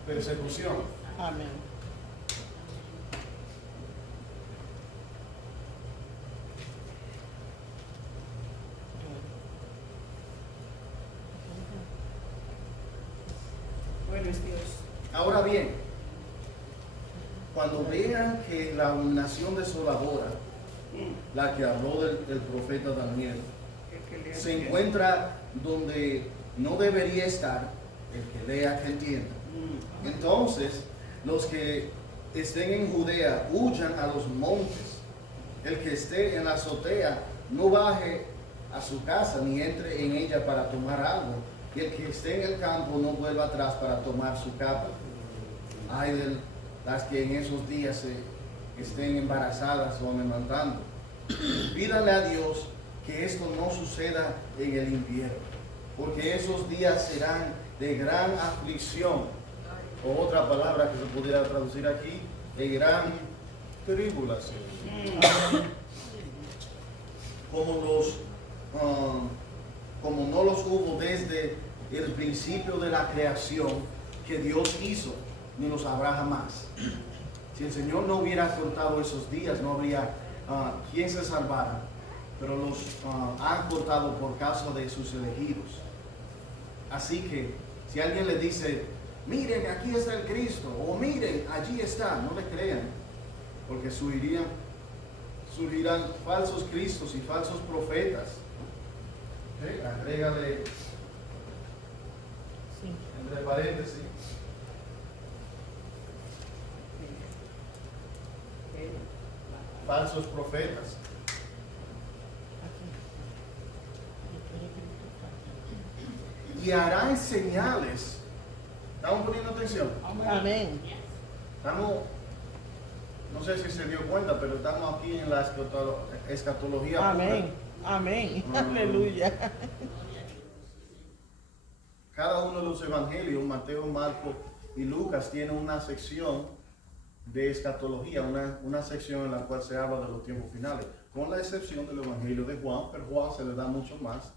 Persecución. Amén. Bueno es Dios. Ahora bien, cuando vean que la nación desoladora, la que habló del profeta Daniel, El que lea se entiende. encuentra donde no debería estar, el que lea que entienda. Entonces, los que estén en Judea huyan a los montes. El que esté en la azotea no baje a su casa ni entre en ella para tomar algo. Y el que esté en el campo no vuelva atrás para tomar su capa. Ay de las que en esos días estén embarazadas o amamantando. Pídale a Dios que esto no suceda en el invierno, porque esos días serán de gran aflicción, o otra palabra que se pudiera traducir aquí, de gran tribulación. Como no los hubo desde el principio de la creación que Dios hizo, ni los habrá jamás. Si el Señor no hubiera cortado esos días, no habría quien se salvara, pero los han cortado por causa de sus elegidos. Así que si alguien le dice, miren, aquí está el Cristo, o miren, allí está, no le crean, porque surgirán falsos cristos y falsos profetas. ¿Okay? Agrégale Sí. entre paréntesis. Falsos profetas. Y harán señales. ¿Estamos poniendo atención? Amén. Estamos, no sé si se dio cuenta, pero estamos aquí en la escatología pura. Amén. Amén. Aleluya. Cada uno de los evangelios, Mateo, Marcos y Lucas, tiene una sección de escatología, una sección en la cual se habla de los tiempos finales, con la excepción del evangelio de Juan, pero Juan se le da mucho más,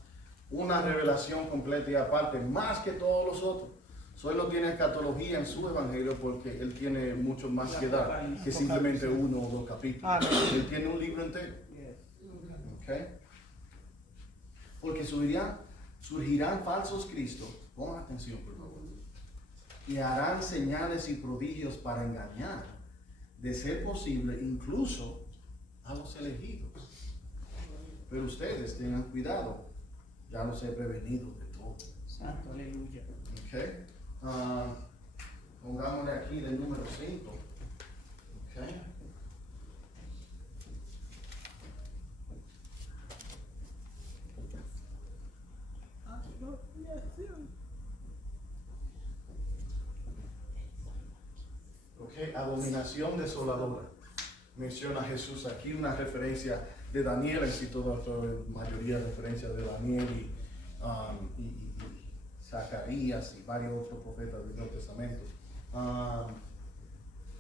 una revelación completa y aparte, más que todos los otros. Solo tiene escatología en su evangelio porque él tiene mucho más que dar que simplemente uno o dos capítulos. Él tiene un libro entero. ¿Okay? Porque surgirán falsos cristos. Pongan atención, por favor. Y harán señales y prodigios para engañar, de ser posible, incluso a los elegidos. Pero ustedes tengan cuidado, ya los he prevenido de todo. Santo, aleluya. Okay. Pongámosle aquí del número 5. Okay. Okay. Abominación desoladora. Menciona Jesús aquí una referencia de Daniel, en sí toda la mayoría de referencias de Daniel y Zacarías y varios otros profetas del Nuevo Testamento.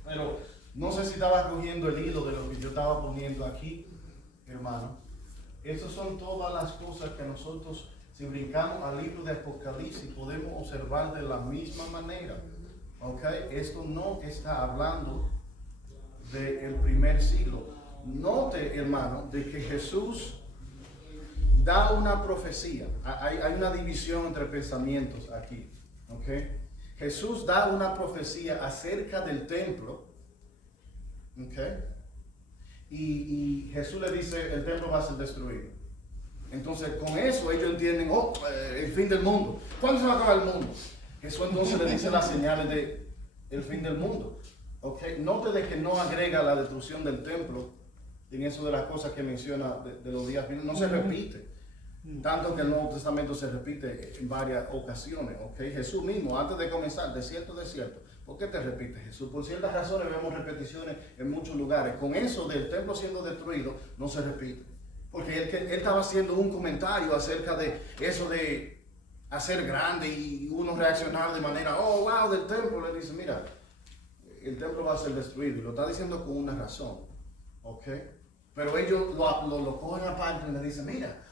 Pero no sé si estaba cogiendo el hilo de lo que yo estaba poniendo aquí, hermano. Estas son todas las cosas que nosotros, si brincamos al libro de Apocalipsis, podemos observar de la misma manera. ¿Okay? Esto no está hablando del primer siglo. Note, hermano, de que Jesús da una profecía. Hay una división entre pensamientos aquí. ¿Okay? Jesús da una profecía acerca del templo. ¿Okay? Y Jesús le dice, el templo va a ser destruido. Entonces, con eso ellos entienden, el fin del mundo. ¿Cuándo se va a acabar el mundo? Eso entonces le dice las señales de el fin del mundo. Okay. Note de que no agrega la destrucción del templo en eso de las cosas que menciona de los días finales. No se repite. Tanto que el Nuevo Testamento se repite en varias ocasiones. Okay. Jesús mismo, antes de comenzar, de cierto, ¿por qué te repite Jesús? Por ciertas razones vemos repeticiones en muchos lugares. Con eso del templo siendo destruido, no se repite. Porque él estaba haciendo un comentario acerca de eso de hacer grande y uno reaccionar de manera, oh, wow, del templo. Le dice, mira, el templo va a ser destruido. Y lo está diciendo con una razón. ¿Ok? Pero ellos lo cogen aparte y le dicen, mira,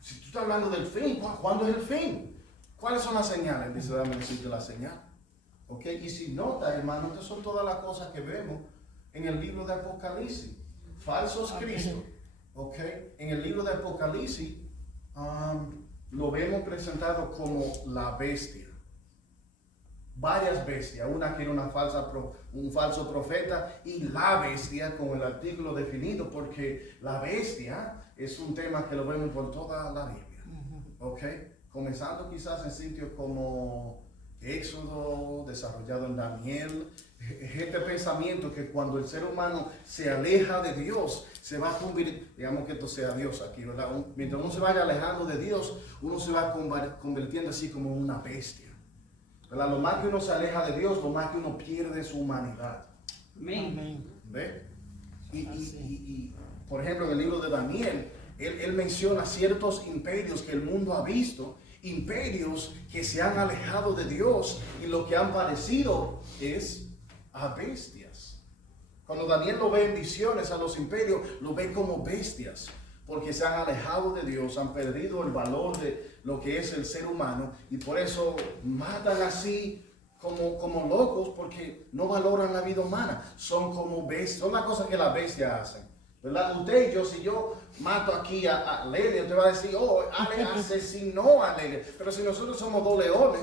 si tú estás hablando del fin, ¿cuándo es el fin? ¿Cuáles son las señales? Dice, dame decirte la señal. ¿Ok? Y si nota, hermano, estas son todas las cosas que vemos en el libro de Apocalipsis. Falsos Cristos. ¿Ok? En el libro de Apocalipsis lo vemos presentado como la bestia. Varias bestias. Una que era un falso profeta y la bestia con el artículo definido, porque la bestia es un tema que lo vemos por toda la Biblia. ¿Ok? Comenzando quizás en sitios como Éxodo, desarrollado en Daniel. Este pensamiento que cuando el ser humano se aleja de Dios, se va a convertir, digamos que esto sea Dios aquí, ¿verdad? Mientras uno se vaya alejando de Dios, uno se va convirtiendo así como una bestia, ¿verdad? Lo más que uno se aleja de Dios, lo más que uno pierde su humanidad. Amén. ¿Ve? Y por ejemplo, en el libro de Daniel, él menciona ciertos imperios que el mundo ha visto, imperios que se han alejado de Dios y lo que han parecido es a bestias. Cuando Daniel lo ve en visiones a los imperios, lo ve como bestias, porque se han alejado de Dios, han perdido el valor de lo que es el ser humano y por eso matan así como locos, porque no valoran la vida humana. Son como bestias, son las cosas que las bestias hacen, ¿verdad? Usted y yo, si yo mato aquí a Lele, usted va a decir, oh, Ale asesinó a Lele. Pero si nosotros somos dos leones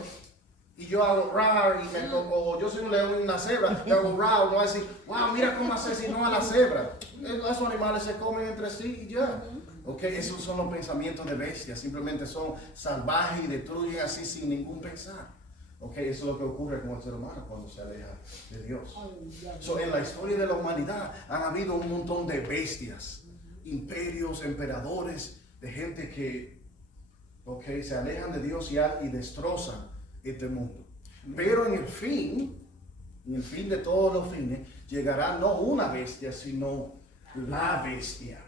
y yo hago rar y me toco, yo soy un león y una cebra, y hago rar, no va a decir, wow, mira cómo asesinó a la cebra. Esos animales se comen entre sí y ya. Ok, esos son los pensamientos de bestias, simplemente son salvajes y destruyen así sin ningún pensar. Ok, eso es lo que ocurre con el ser humano cuando se aleja de Dios. En la historia de la humanidad han habido un montón de bestias, imperios, emperadores, de gente que se alejan de Dios y destrozan este mundo. Pero en el fin de todos los fines, llegará no una bestia, sino la bestia.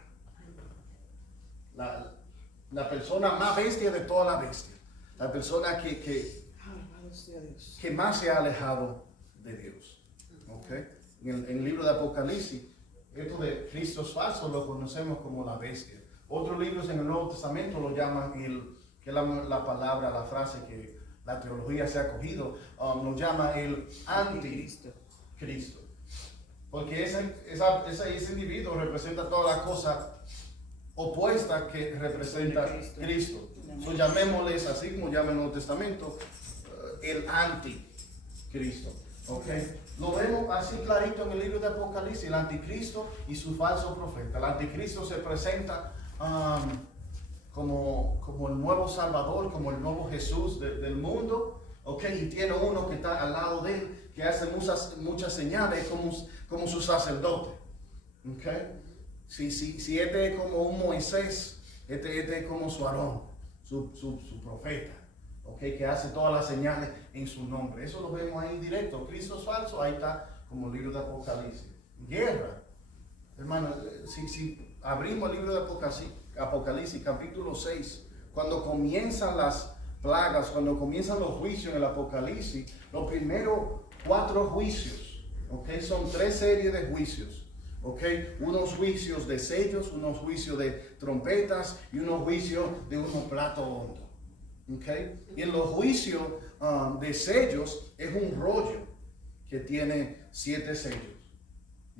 La persona más bestia de toda la bestia. La persona que más se ha alejado de Dios. Okay. En el libro de Apocalipsis, esto de Cristos falsos lo conocemos como la bestia. Otros libros en el Nuevo Testamento lo llaman que es la palabra, la frase que la teología se ha cogido, lo llama el anticristo. Porque ese individuo representa todas las cosas opuestas que representa Cristo. Llamémosles así como llama el Nuevo Testamento, el anticristo. Okay. Lo vemos así clarito en el libro de Apocalipsis, el anticristo y su falso profeta. El anticristo se presenta como el nuevo Salvador, como el nuevo Jesús del mundo. Okay. Y tiene uno que está al lado de él, que hace muchas señales como su sacerdote. Okay. Si este es como un Moisés, este es como su Aarón, su profeta. Okay, que hace todas las señales en su nombre. Eso lo vemos ahí directo. Cristo es falso, ahí está como el libro de Apocalipsis. Guerra. Hermano, si abrimos el libro de Apocalipsis, capítulo 6, cuando comienzan las plagas, cuando comienzan los juicios en el Apocalipsis, los primeros 4 juicios, okay, son 3 series de juicios. Okay, unos juicios de sellos, unos juicios de trompetas y unos juicios de unos platos hondos. Okay. Y en los juicios de sellos es un rollo que tiene 7 sellos.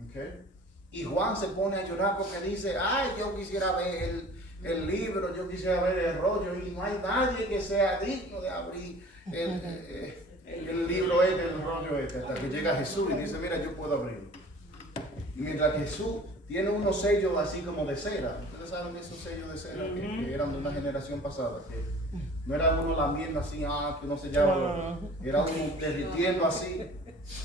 Okay. Y Juan se pone a llorar porque dice, ay, yo quisiera ver el libro, yo quisiera ver el rollo, y no hay nadie que sea digno de abrir el libro el rollo hasta que llega Jesús y dice, mira, yo puedo abrirlo. Y mientras Jesús tiene unos sellos así como de cera. Ustedes saben esos sellos de cera que eran de una generación pasada, que no era uno lamiendo así, que no se llama, era uno derritiendo así,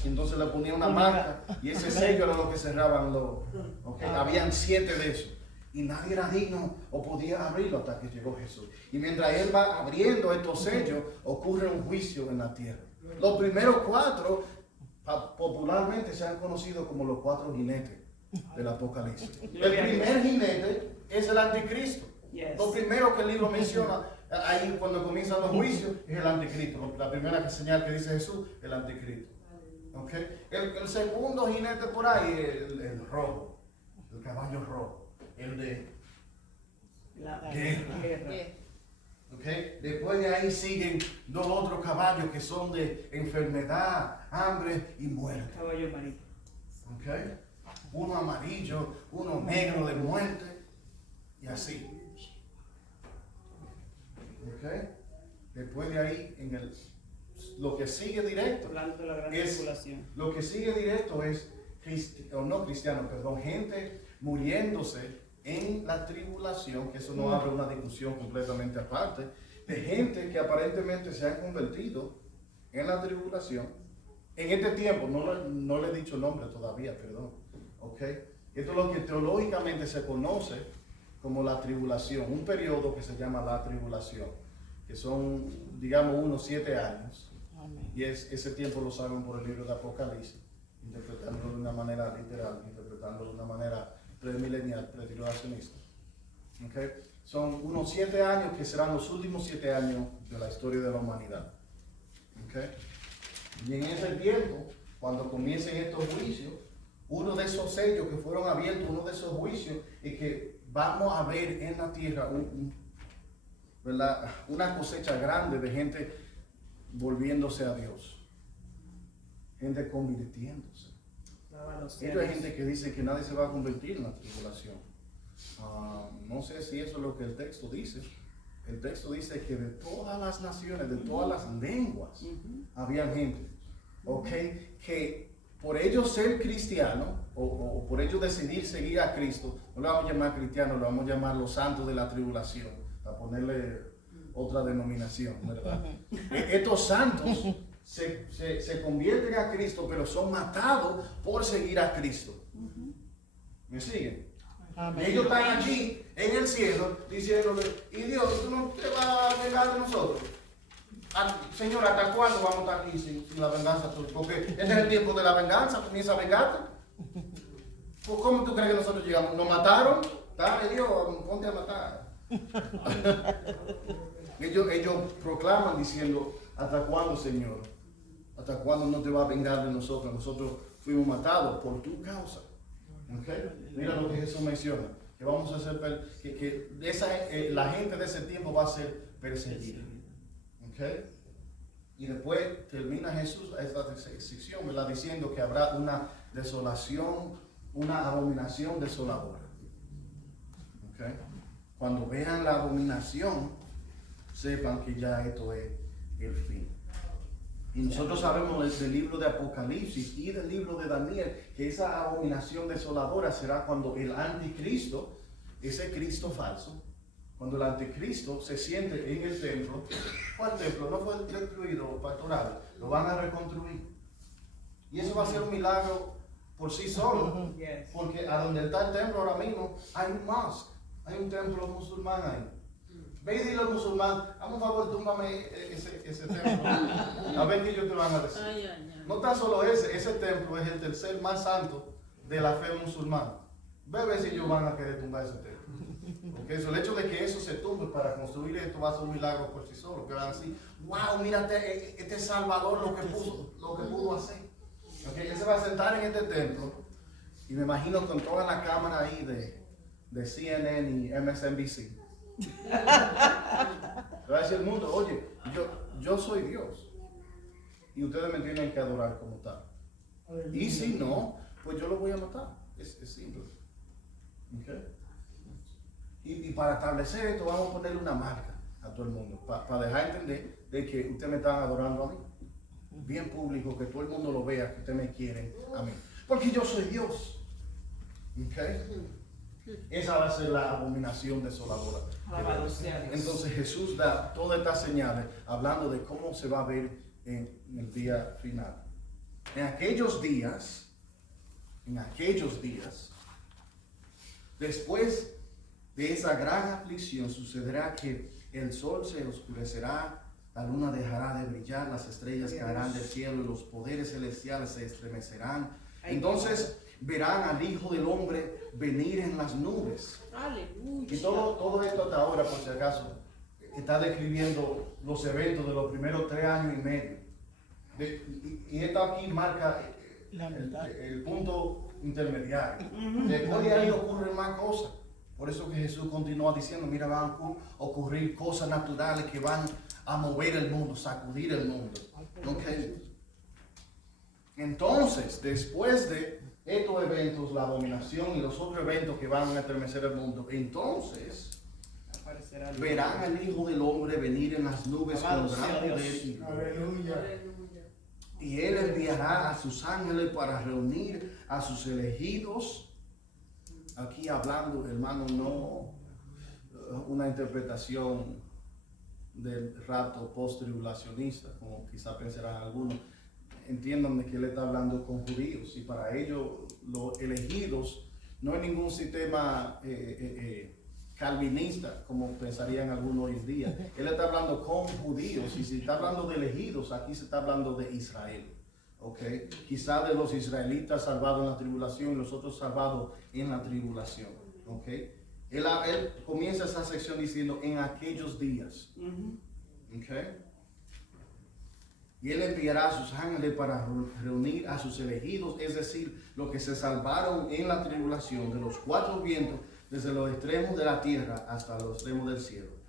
y entonces le ponía una marca, y ese sello era lo que cerraban los, ¿okay? Habían 7 de esos, y nadie era digno o podía abrirlo hasta que llegó Jesús. Y mientras Él va abriendo estos sellos, ocurre un juicio en la tierra. Los primeros 4 popularmente se han conocido como los 4 jinetes del Apocalipsis. El primer jinete es el anticristo. Yes. Lo primero que el libro menciona ahí cuando comienzan los juicios es el anticristo. La primera señal que dice Jesús, el anticristo. ¿Okay? El segundo jinete por ahí es el rojo, el caballo rojo, el de La guerra. Okay. Después de ahí siguen 2 otros caballos que son de enfermedad, hambre y muerte. Caballo amarillo. Okay. Uno amarillo, uno negro de muerte y así. Okay. Después de ahí lo que sigue directo Hablando de la gran es tribulación. lo que sigue directo es gente muriéndose en la tribulación, que eso no abre una discusión completamente aparte, de gente que aparentemente se han convertido en la tribulación en este tiempo. No le he dicho el nombre todavía, perdón. Okay. Esto es lo que teológicamente se conoce como la tribulación, un periodo que se llama la tribulación, que son, digamos, unos 7 años. Amén. Y ese tiempo lo saben por el libro de Apocalipsis, interpretándolo de una manera literal, interpretándolo de una manera premilenial, pretribulacionista. Okay. Son unos 7 años que serán los últimos 7 años de la historia de la humanidad. Okay. Y en ese tiempo, cuando comiencen estos juicios, uno de esos sellos que fueron abiertos, uno de esos juicios, es que vamos a ver en la tierra una cosecha grande de gente volviéndose a Dios, gente convirtiéndose. Hay gente que dice que nadie se va a convertir en la tribulación. No sé si eso es lo que el texto dice. El texto dice que de todas las naciones, de todas las lenguas, había gente, que por ellos ser cristianos, o por ellos decidir seguir a Cristo, no le vamos a llamar cristianos, le vamos a llamar los santos de la tribulación, a ponerle otra denominación, ¿verdad? Estos santos se convierten a Cristo, pero son matados por seguir a Cristo. ¿Me siguen? Amén. Ellos están aquí en el cielo diciéndole, y Dios, ¿tú no te vas a vengar de nosotros? Señor, ¿hasta cuándo vamos a estar aquí sin la venganza tuya? Porque este es el tiempo de la venganza, comienza a vengarte. Pues, ¿cómo tú crees que nosotros llegamos? ¿Nos mataron? Dale Dios, ponte a matar. ellos proclaman diciendo, ¿hasta cuándo, Señor? ¿Hasta cuándo no te vas a vengar de nosotros? Nosotros fuimos matados por tu causa. ¿Okay? Mira lo que Jesús menciona, que vamos a ser, la gente de ese tiempo va a ser perseguida. ¿Okay? Y después termina Jesús esta sección, ¿verdad? Diciendo que habrá una desolación, una abominación desoladora. ¿Okay? Cuando vean la abominación, sepan que ya esto es el fin. Y nosotros sabemos del libro de Apocalipsis y del libro de Daniel que esa abominación desoladora será cuando el anticristo, ese Cristo falso, cuando el anticristo se siente en el templo. ¿Cuál templo? No fue destruido, pastoral, lo van a reconstruir. Y eso va a ser un milagro por sí solo, porque a donde está el templo ahora mismo hay un mosque, hay un templo musulmán ahí. Ve y dile al musulmán, hazme un favor, túmbame ese templo, a ver qué ellos te van a decir. No tan solo ese templo es el tercer más santo de la fe musulmana. Ve a ver si ellos van a querer tumbar ese templo. Porque el hecho de que eso se tumbe para construir esto va a ser un milagro por sí solo. Que van a decir, wow, mírate este Salvador lo que pudo hacer. Okay, él se va a sentar en este templo y me imagino con toda la cámara ahí de CNN y MSNBC. Le va a decir al mundo, oye, yo soy Dios y ustedes me tienen que adorar como tal. Y si no, pues yo lo voy a matar. Es simple. Okay. Y para establecer esto vamos a ponerle una marca a todo el mundo, para dejar entender de que ustedes me están adorando a mí. Bien público, que todo el mundo lo vea, que ustedes me quieren a mí. Porque yo soy Dios. Okay. Esa va a ser la abominación desoladora. Alabado sea Dios. Entonces Jesús da todas estas señales hablando de cómo se va a ver en el día final. En aquellos días, después de esa gran aflicción, sucederá que el sol se oscurecerá, la luna dejará de brillar, las estrellas caerán del cielo y los poderes celestiales se estremecerán. Entonces verán al Hijo del Hombre venir en las nubes. Aleluya. Y todo esto hasta ahora, por si acaso, está describiendo los eventos de los primeros 3 años y medio. Y esto aquí marca el punto intermediario. Después de ahí ocurren más cosas. Por eso que Jesús continúa diciendo, mira, van a ocurrir cosas naturales que van a mover el mundo, sacudir el mundo. Okay. Entonces, después de estos eventos, la abominación y los otros eventos que van a estremecer el mundo, entonces verán al Hijo del Hombre venir en las nubes con gran poder y gloria. Y Él enviará a sus ángeles para reunir a sus elegidos. Aquí hablando, hermano, no una interpretación del rapto post-tribulacionista, como quizá pensarán algunos. Entiendan de que Él está hablando con judíos, y para ellos los elegidos no hay ningún sistema calvinista como pensarían algunos hoy en día. Él está hablando con judíos, y si está hablando de elegidos, aquí se está hablando de Israel. Okay. Quizá de los israelitas salvados en la tribulación y los otros salvados en la tribulación. Okay. Él comienza esa sección diciendo en aquellos días. Okay. Y Él enviará a sus ángeles para reunir a sus elegidos, es decir, los que se salvaron en la tribulación, de los 4 vientos, desde los extremos de la tierra hasta los extremos del cielo.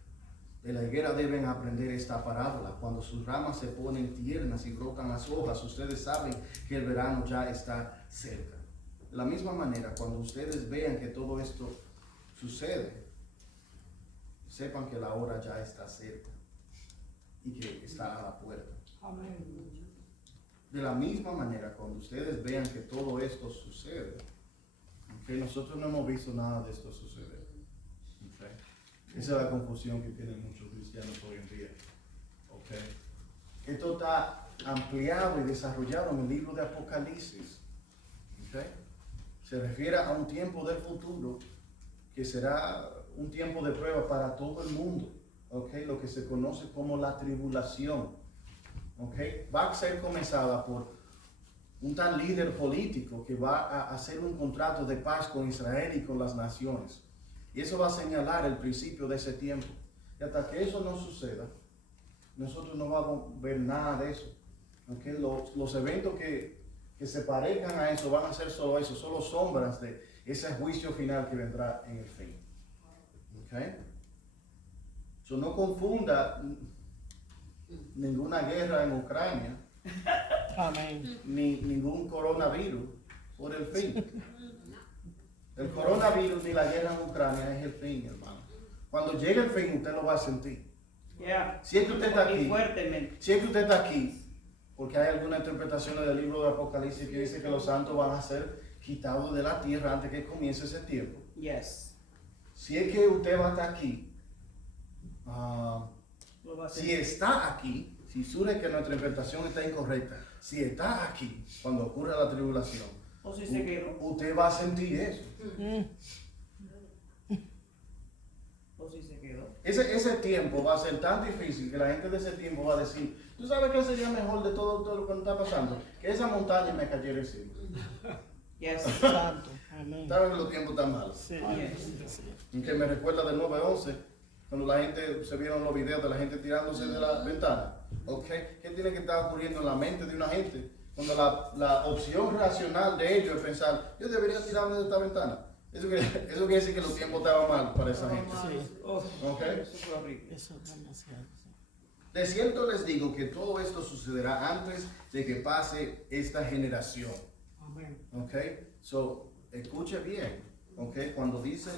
De la higuera deben aprender esta parábola. Cuando sus ramas se ponen tiernas y brotan las hojas, ustedes saben que el verano ya está cerca. De la misma manera, cuando ustedes vean que todo esto sucede, sepan que la hora ya está cerca y que está a la puerta. Amén. De la misma manera, cuando ustedes vean que todo esto sucede, que nosotros no hemos visto nada de esto suceder. Okay. Esa es la confusión que tienen muchos cristianos hoy en día. Okay. Esto está ampliado y desarrollado en el libro de Apocalipsis. Okay. Se refiere a un tiempo del futuro que será un tiempo de prueba para todo el mundo. Okay. Lo que se conoce como la tribulación. Okay. Va a ser comenzada por un tal líder político que va a hacer un contrato de paz con Israel y con las naciones. Y eso va a señalar el principio de ese tiempo. Y hasta que eso no suceda, nosotros no vamos a ver nada de eso. Okay. Los eventos que se parezcan a eso van a ser solo eso, solo sombras de ese juicio final que vendrá en el fin. Okay. So, no confunda ninguna guerra en Ucrania, Amén. ni ningún coronavirus por el fin. El coronavirus ni la guerra en Ucrania es el fin, hermano. Cuando llegue el fin, usted lo va a sentir. Si es que usted está aquí, si es que usted está aquí, porque hay algunas interpretaciones del libro de Apocalipsis que dice que los santos van a ser quitados de la tierra antes que comience ese tiempo. Yes. Si es que usted va a estar aquí, si está aquí, si surge que nuestra interpretación está incorrecta, si está aquí cuando ocurra la tribulación, O si se quedó. usted va a sentir eso. O si se quedó. Ese tiempo va a ser tan difícil que la gente de ese tiempo va a decir, ¿tú sabes qué sería mejor de todo lo que nos está pasando? Que esa montaña me cayera encima. Yes. Santo. Amén. ¿Saben que los tiempos están malos? Sí. Que me recuerda del 9/11, cuando la gente, se vieron los videos de la gente tirándose de la ventana. Okay. ¿Qué tiene que estar ocurriendo en la mente de una gente cuando la opción racional de ellos es pensar, yo debería tirarme de esta ventana? Eso quiere decir que los tiempos estaban mal para esa gente. Sí. Okay. Eso fue horrible. Eso es demasiado. Sí. De cierto les digo que todo esto sucederá antes de que pase esta generación. Amén. Okay. So, escuche bien. Okay. Cuando dice,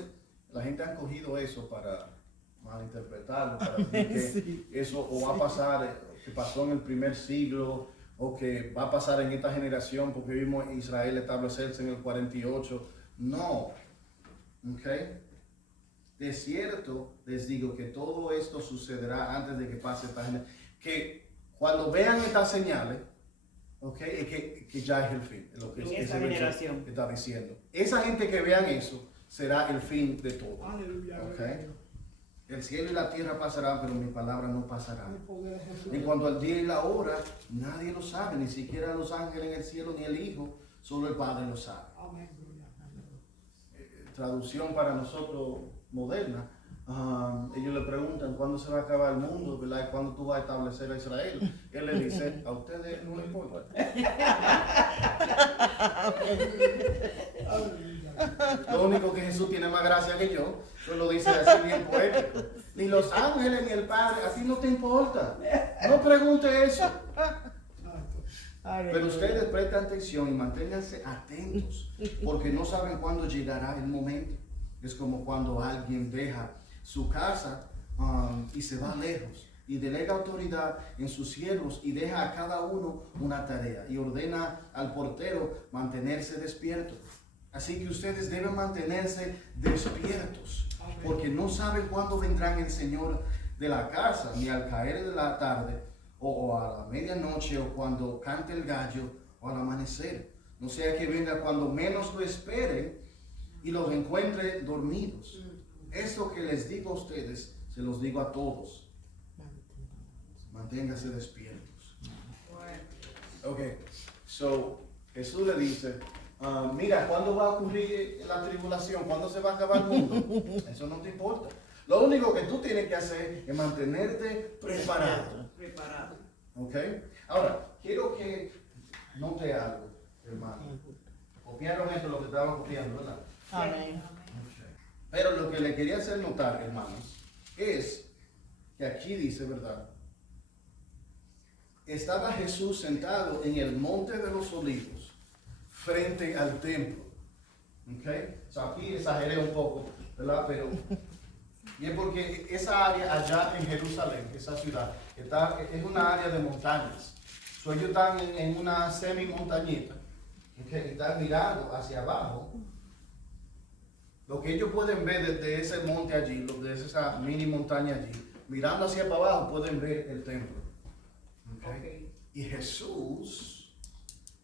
la gente ha cogido eso para malinterpretarlo, para decir que Sí. eso o va a pasar, que pasó en el primer siglo, o que va a pasar en esta generación, porque vimos a Israel establecerse en el 48, No. ¿Ok? De cierto les digo que todo esto sucederá antes de que pase esta generación. Que cuando vean estas señales, ¿ok? Es que ya es el fin. Es lo que Esa ese verso generación. está diciendo. Esa gente que vean eso será el fin de todo. Aleluya. ¿Ok? El cielo y la tierra pasarán, pero mi palabra no pasará. El poder de Jesús. En cuanto al día y la hora, nadie lo sabe, ni siquiera los ángeles en el cielo ni el Hijo, solo el Padre lo sabe. Amén. Traducción para nosotros moderna, ellos le preguntan cuándo se va a acabar el mundo, ¿verdad? ¿Cuándo tú vas a establecer a Israel? Él le dice, a ustedes no les importa. Lo único que Jesús tiene más gracia que yo, pues lo dice así bien poético. Ni los ángeles ni el Padre, a ti no te importa. No pregunte eso. Pero ustedes presten atención y manténganse atentos, porque no saben cuándo llegará el momento. Es como cuando alguien deja su casa y se va lejos y delega autoridad en sus siervos y deja a cada uno una tarea y ordena al portero mantenerse despierto. Así que ustedes deben mantenerse despiertos, porque no saben cuándo vendrán el Señor de la casa, ni al caer de la tarde, o a la medianoche, o cuando cante el gallo, o al amanecer. No sea que venga cuando menos lo esperen y los encuentre dormidos. Esto que les digo a ustedes, se los digo a todos. Manténganse despiertos. Ok, so Jesús le dice, mira, ¿cuándo va a ocurrir la tribulación? ¿Cuándo se va a acabar el mundo? Eso no te importa. Lo único que tú tienes que hacer es mantenerte preparado. Preparado. ¿Ok? Ahora, quiero que note algo, hermano. Copiaron esto lo que estaban copiando, ¿verdad? Amén. Pero lo que le quería hacer notar, hermanos, es que aquí dice, ¿verdad? Estaba Jesús sentado en el monte de los olivos, frente al templo. ¿Ok? Aquí exageré un poco, ¿verdad? Pero, y es porque esa área allá en Jerusalén, esa ciudad, es una área de montañas. Ellos están en una semi-montañita, ¿okay? Y están mirando hacia abajo. Lo que ellos pueden ver desde ese monte allí, desde esa mini montaña allí, mirando hacia para abajo, pueden ver el templo. ¿Okay? Y Jesús,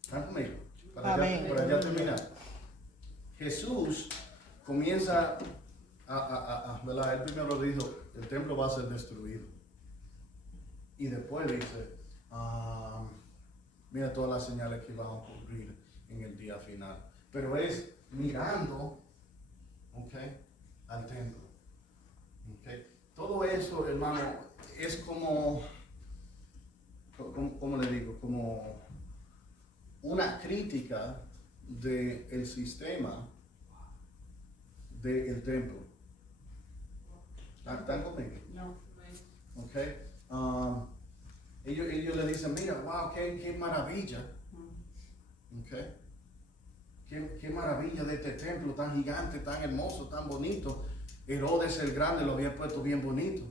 ¿están conmigo? Para ya terminar. Jesús comienza ¿verdad? Él primero dijo, el templo va a ser destruido. Y después dice, mira todas las señales que van a ocurrir en el día final. Pero es mirando, al templo. Todo eso, hermano, es como le digo, como una crítica del sistema del templo. ¿Están conmigo? No. Ellos le dicen, mira, wow, qué maravilla. Qué maravilla de este templo tan gigante, tan hermoso, tan bonito. Herodes el Grande lo había puesto bien bonito.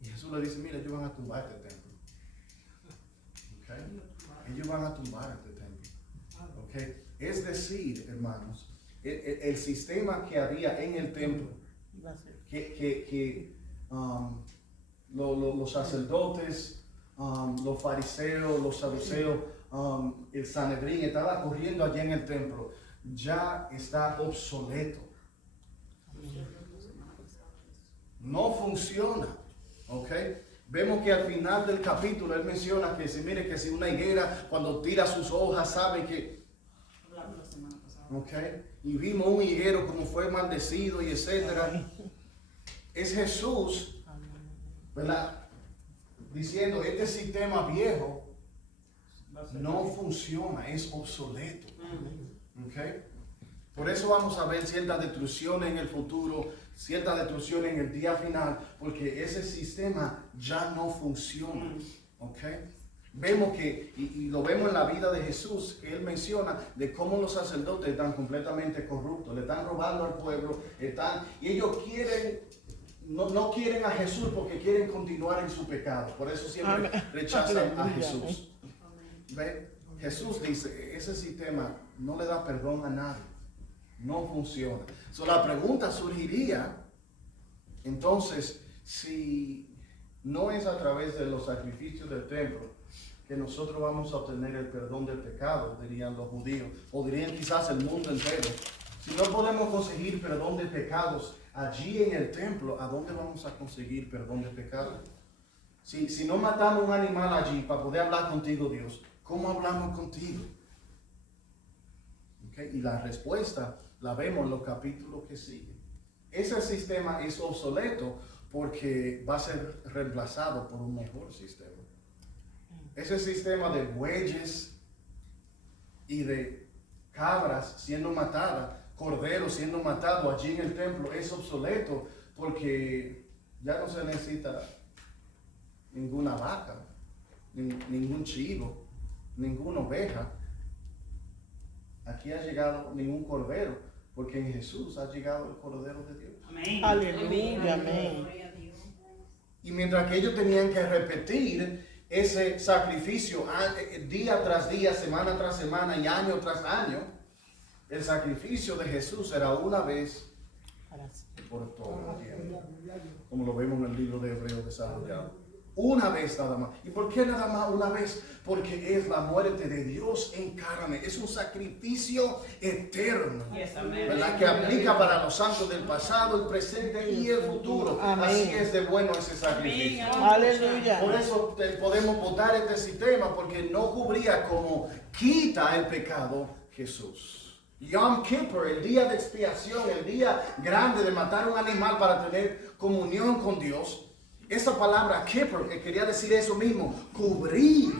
Y Jesús le dice, mira, ellos van a tumbar este templo. Ellos van a tumbar este templo. Es decir, hermanos, el sistema que había en el templo, que los sacerdotes, los fariseos, los saduceos, el Sanedrín estaba corriendo allí en el templo, ya está obsoleto. No funciona. Vemos que al final del capítulo él menciona que mire que si una higuera cuando tira sus hojas sabe que y vimos un higuero como fue maldecido y etcétera. Es Jesús, ¿verdad? Diciendo este sistema viejo no funciona, es obsoleto. Por eso vamos a ver ciertas destrucciones en el futuro, ciertas destrucciones en el día final, porque ese sistema ya no funciona. Vemos que, y lo vemos en la vida de Jesús, que él menciona de cómo los sacerdotes están completamente corruptos, le están robando al pueblo, y ellos quieren, no quieren a Jesús porque quieren continuar en su pecado, por eso siempre rechazan a Jesús. ¿Ve? Jesús dice, ese sistema no le da perdón a nadie. no funciona. So, la pregunta surgiría, entonces, si no es a través de los sacrificios del templo que nosotros vamos a obtener el perdón del pecado, dirían los judíos, o dirían quizás el mundo entero. Si no podemos conseguir perdón de pecados allí en el templo, ¿a dónde vamos a conseguir perdón de pecados? Si no matamos un animal allí para poder hablar contigo, Dios, ¿cómo hablamos contigo? Okay. Y la respuesta la vemos en los capítulos que siguen. Ese sistema es obsoleto porque va a ser reemplazado por un mejor sistema. Ese sistema de bueyes y de cabras siendo matadas, corderos siendo matados allí en el templo es obsoleto porque ya no se necesita ninguna vaca, ningún chivo, ninguna oveja. Aquí ha llegado ningún cordero, porque en Jesús ha llegado el Cordero de Dios. Amén. Aleluya, amén. Y mientras que ellos tenían que repetir ese sacrificio día tras día, semana tras semana y año tras año, el sacrificio de Jesús era una vez por todo el tiempo, como lo vemos en el libro de Hebreos desarrollado. Una vez nada más. ¿Y por qué nada más una vez? Porque es la muerte de Dios en carne. Es un sacrificio eterno. Yes, amén. ¿Verdad? Que aplica para los santos del pasado, el presente y el futuro. Amén. Así es de bueno ese sacrificio. Aleluya. Por eso podemos votar este sistema, porque no cubría como quita el pecado Jesús. Yom Kippur, el día de expiación, el día grande de matar un animal para tener comunión con Dios. Esa palabra Kippur, que quería decir eso mismo, cubrir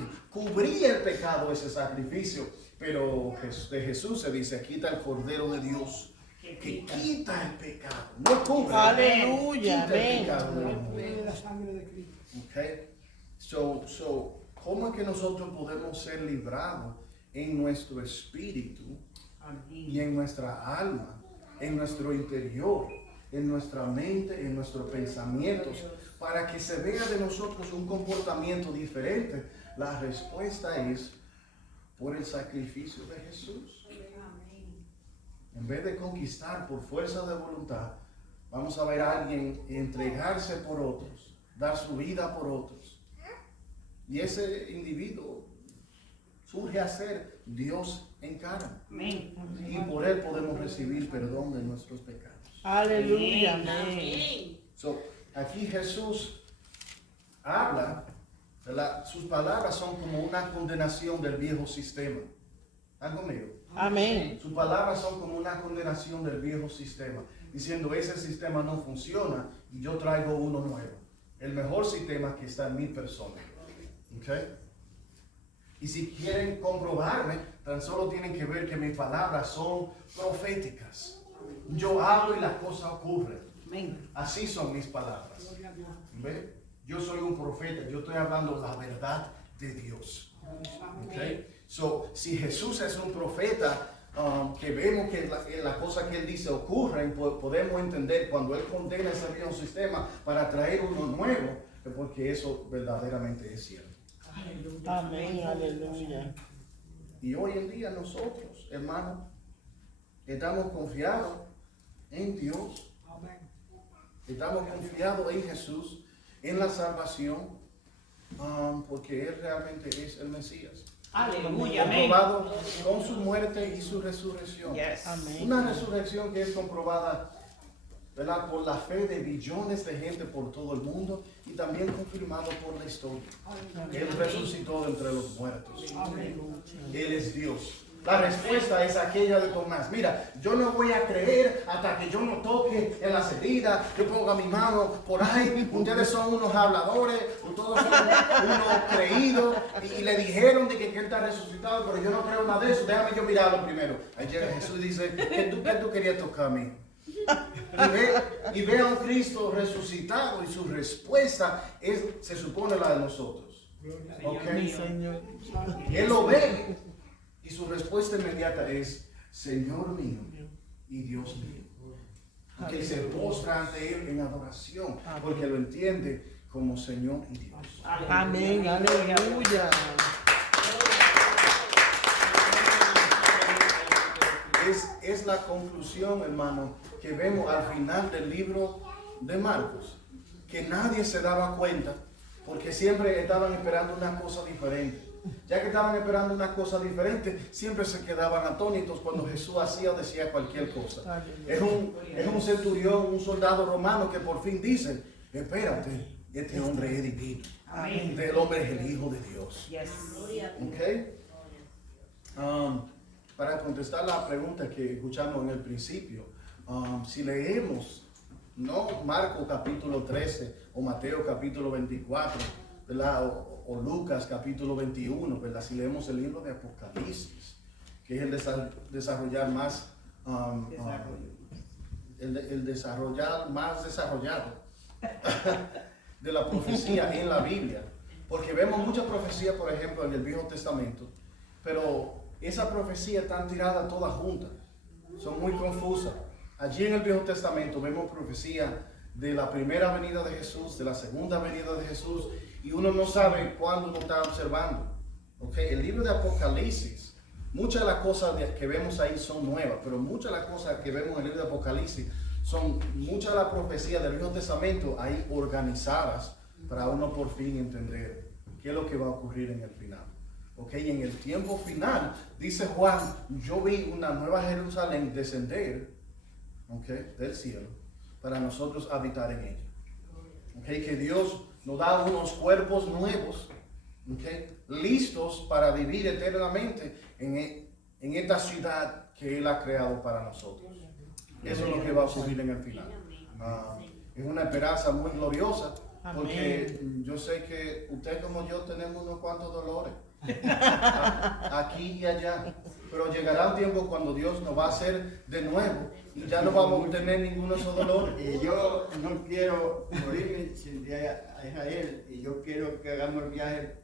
el pecado, ese sacrificio. Pero de Jesús se dice, quita el Cordero de Dios, que quita el pecado, no cubre. Aleluya, Quita el amén. pecado del mundo. La sangre de Cristo. Okay. So, ¿cómo es que nosotros podemos ser librados en nuestro espíritu y en nuestra alma, en nuestro interior, en nuestra mente, en nuestros pensamientos, para que se vea de nosotros un comportamiento diferente? La respuesta es por el sacrificio de Jesús. En vez de conquistar por fuerza de voluntad, vamos a ver a alguien entregarse por otros, dar su vida por otros. Y ese individuo surge a ser Dios en carne. Amén. Y por él podemos recibir perdón de nuestros pecados. Aleluya, amén. So, aquí Jesús habla, ¿verdad? Sus palabras son como una condenación del viejo sistema. ¿Están conmigo? Amén. Sus palabras son como una condenación del viejo sistema, diciendo ese sistema no funciona y yo traigo uno nuevo. El mejor sistema que está en mi persona. ¿Okay? Y si quieren comprobarme, tan solo tienen que ver que mis palabras son proféticas. Yo hablo y las cosas ocurren. Amén. Así son mis palabras. ¿Ve? Yo soy un profeta, yo estoy hablando la verdad de Dios. ¿Okay? So, si Jesús es un profeta, que vemos que la cosa que él dice ocurren, podemos entender cuando él condena ese viejo sistema para traer uno nuevo, porque eso verdaderamente es cierto. Amén, aleluya. Y hoy en día nosotros, hermanos, estamos confiados en Dios, estamos confiados en Jesús, en la salvación, porque Él realmente es el Mesías. Aleluya. Amén. Comprobado con su muerte y su resurrección. Yes. Amén. Una resurrección que es comprobada, ¿verdad?, por la fe de billones de gente por todo el mundo y también confirmado por la historia. Él resucitó de entre los muertos. Él es Dios. La respuesta es aquella de Tomás. Mira, yo no voy a creer hasta que yo no toque en las heridas, yo ponga mi mano por ahí. Ustedes son unos habladores, todos son unos creídos. Y le dijeron de que él está resucitado, pero yo no creo nada de eso. Déjame yo mirarlo primero. Ahí llega Jesús y dice, ¿qué tú querías tocar a mí? Y ve a un Cristo resucitado y su respuesta se supone la de nosotros. Mi Señor. Él lo ve y su respuesta inmediata es Señor mío y Dios mío. Que se postra ante Él en adoración porque lo entiende como Señor y Dios. Amén, aleluya. es la conclusión, hermano, que vemos al final del libro de Marcos, que nadie se daba cuenta, porque siempre estaban esperando una cosa diferente. Ya que estaban esperando una cosa diferente, siempre se quedaban atónitos cuando Jesús hacía o decía cualquier cosa. Es un centurión, un soldado romano que por fin dice, espérate, este hombre es divino. Amén. Este hombre es el Hijo de Dios. Yes. Okay. Para contestar la pregunta que escuchamos en el principio, si leemos, no Marcos capítulo 13 o Mateo capítulo 24, ¿verdad? O Lucas capítulo 21, ¿verdad? Si leemos el libro de Apocalipsis, que es el desarrollar más, el desarrollar más desarrollado de la profecía en la Biblia, porque vemos mucha profecía, por ejemplo, en el Viejo Testamento, pero esa profecía están tiradas todas juntas, son muy confusas. Allí en el Viejo Testamento vemos profecía de la primera venida de Jesús, de la segunda venida de Jesús, y uno no sabe cuándo uno está observando. Okay. El libro de Apocalipsis, muchas de las cosas que vemos ahí son nuevas, pero muchas de las cosas que vemos en el libro de Apocalipsis son muchas de las profecías del Viejo Testamento ahí organizadas para uno por fin entender qué es lo que va a ocurrir en el final. Okay. En el tiempo final, dice Juan, yo vi una nueva Jerusalén descender, okay, del cielo para nosotros habitar en ella. Okay. Que Dios nos da unos cuerpos nuevos, okay, listos para vivir eternamente en esta ciudad que Él ha creado para nosotros. Eso es lo que va a ocurrir en el final. Es una esperanza muy gloriosa, porque yo sé que usted como yo tenemos unos cuantos dolores aquí y allá, pero llegará un tiempo cuando Dios nos va a hacer de nuevo y ya no vamos a tener ninguno de esos dolores. Y yo no quiero morirme sin ir a Israel, y yo quiero que hagamos el viaje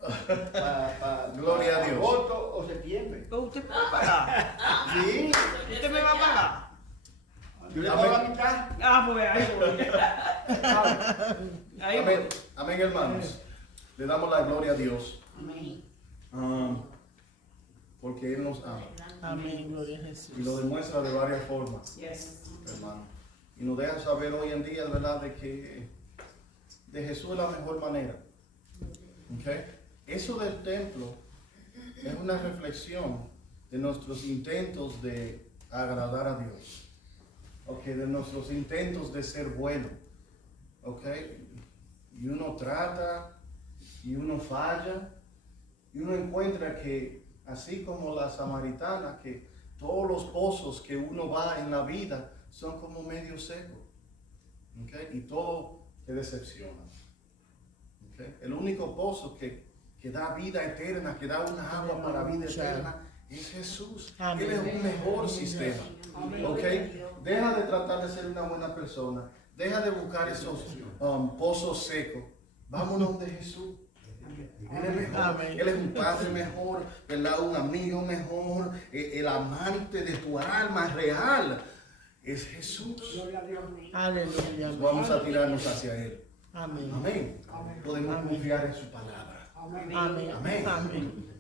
para Gloria a Dios. agosto o septiembre. ¿Usted me va a pagar? Sí, ¿Usted me va a pagar? yo le pago la mitad. Pues ahí voy. Ahí voy. Amén, amén, hermanos. Le damos la gloria a Dios. Porque Él nos ama Amén, gloria a Jesús. y lo demuestra de varias formas, Yes. hermano. Y nos deja saber hoy en día, ¿verdad?, de que de Jesús es la mejor manera. Okay. Eso del templo es una reflexión de nuestros intentos de agradar a Dios. Okay, de nuestros intentos de ser bueno. Okay. Y uno trata, y uno falla, y uno encuentra que, así como la samaritana, que todos los pozos que uno va en la vida son como medio secos. Okay. Y todo te decepciona. Okay. El único pozo que da vida eterna, que da una agua para vida eterna, es Jesús. Amén. Él es un mejor sistema. Okay. Deja de tratar de ser una buena persona. Deja de buscar esos pozos secos. Vámonos de Jesús. Él es mejor. Amén. Él es un padre mejor, ¿verdad? Un amigo mejor, el amante de tu alma real. Es Jesús. Aleluya. Vamos a tirarnos hacia Él. Amén. Amén. Podemos confiar en su palabra. Amén. Amén. Amén.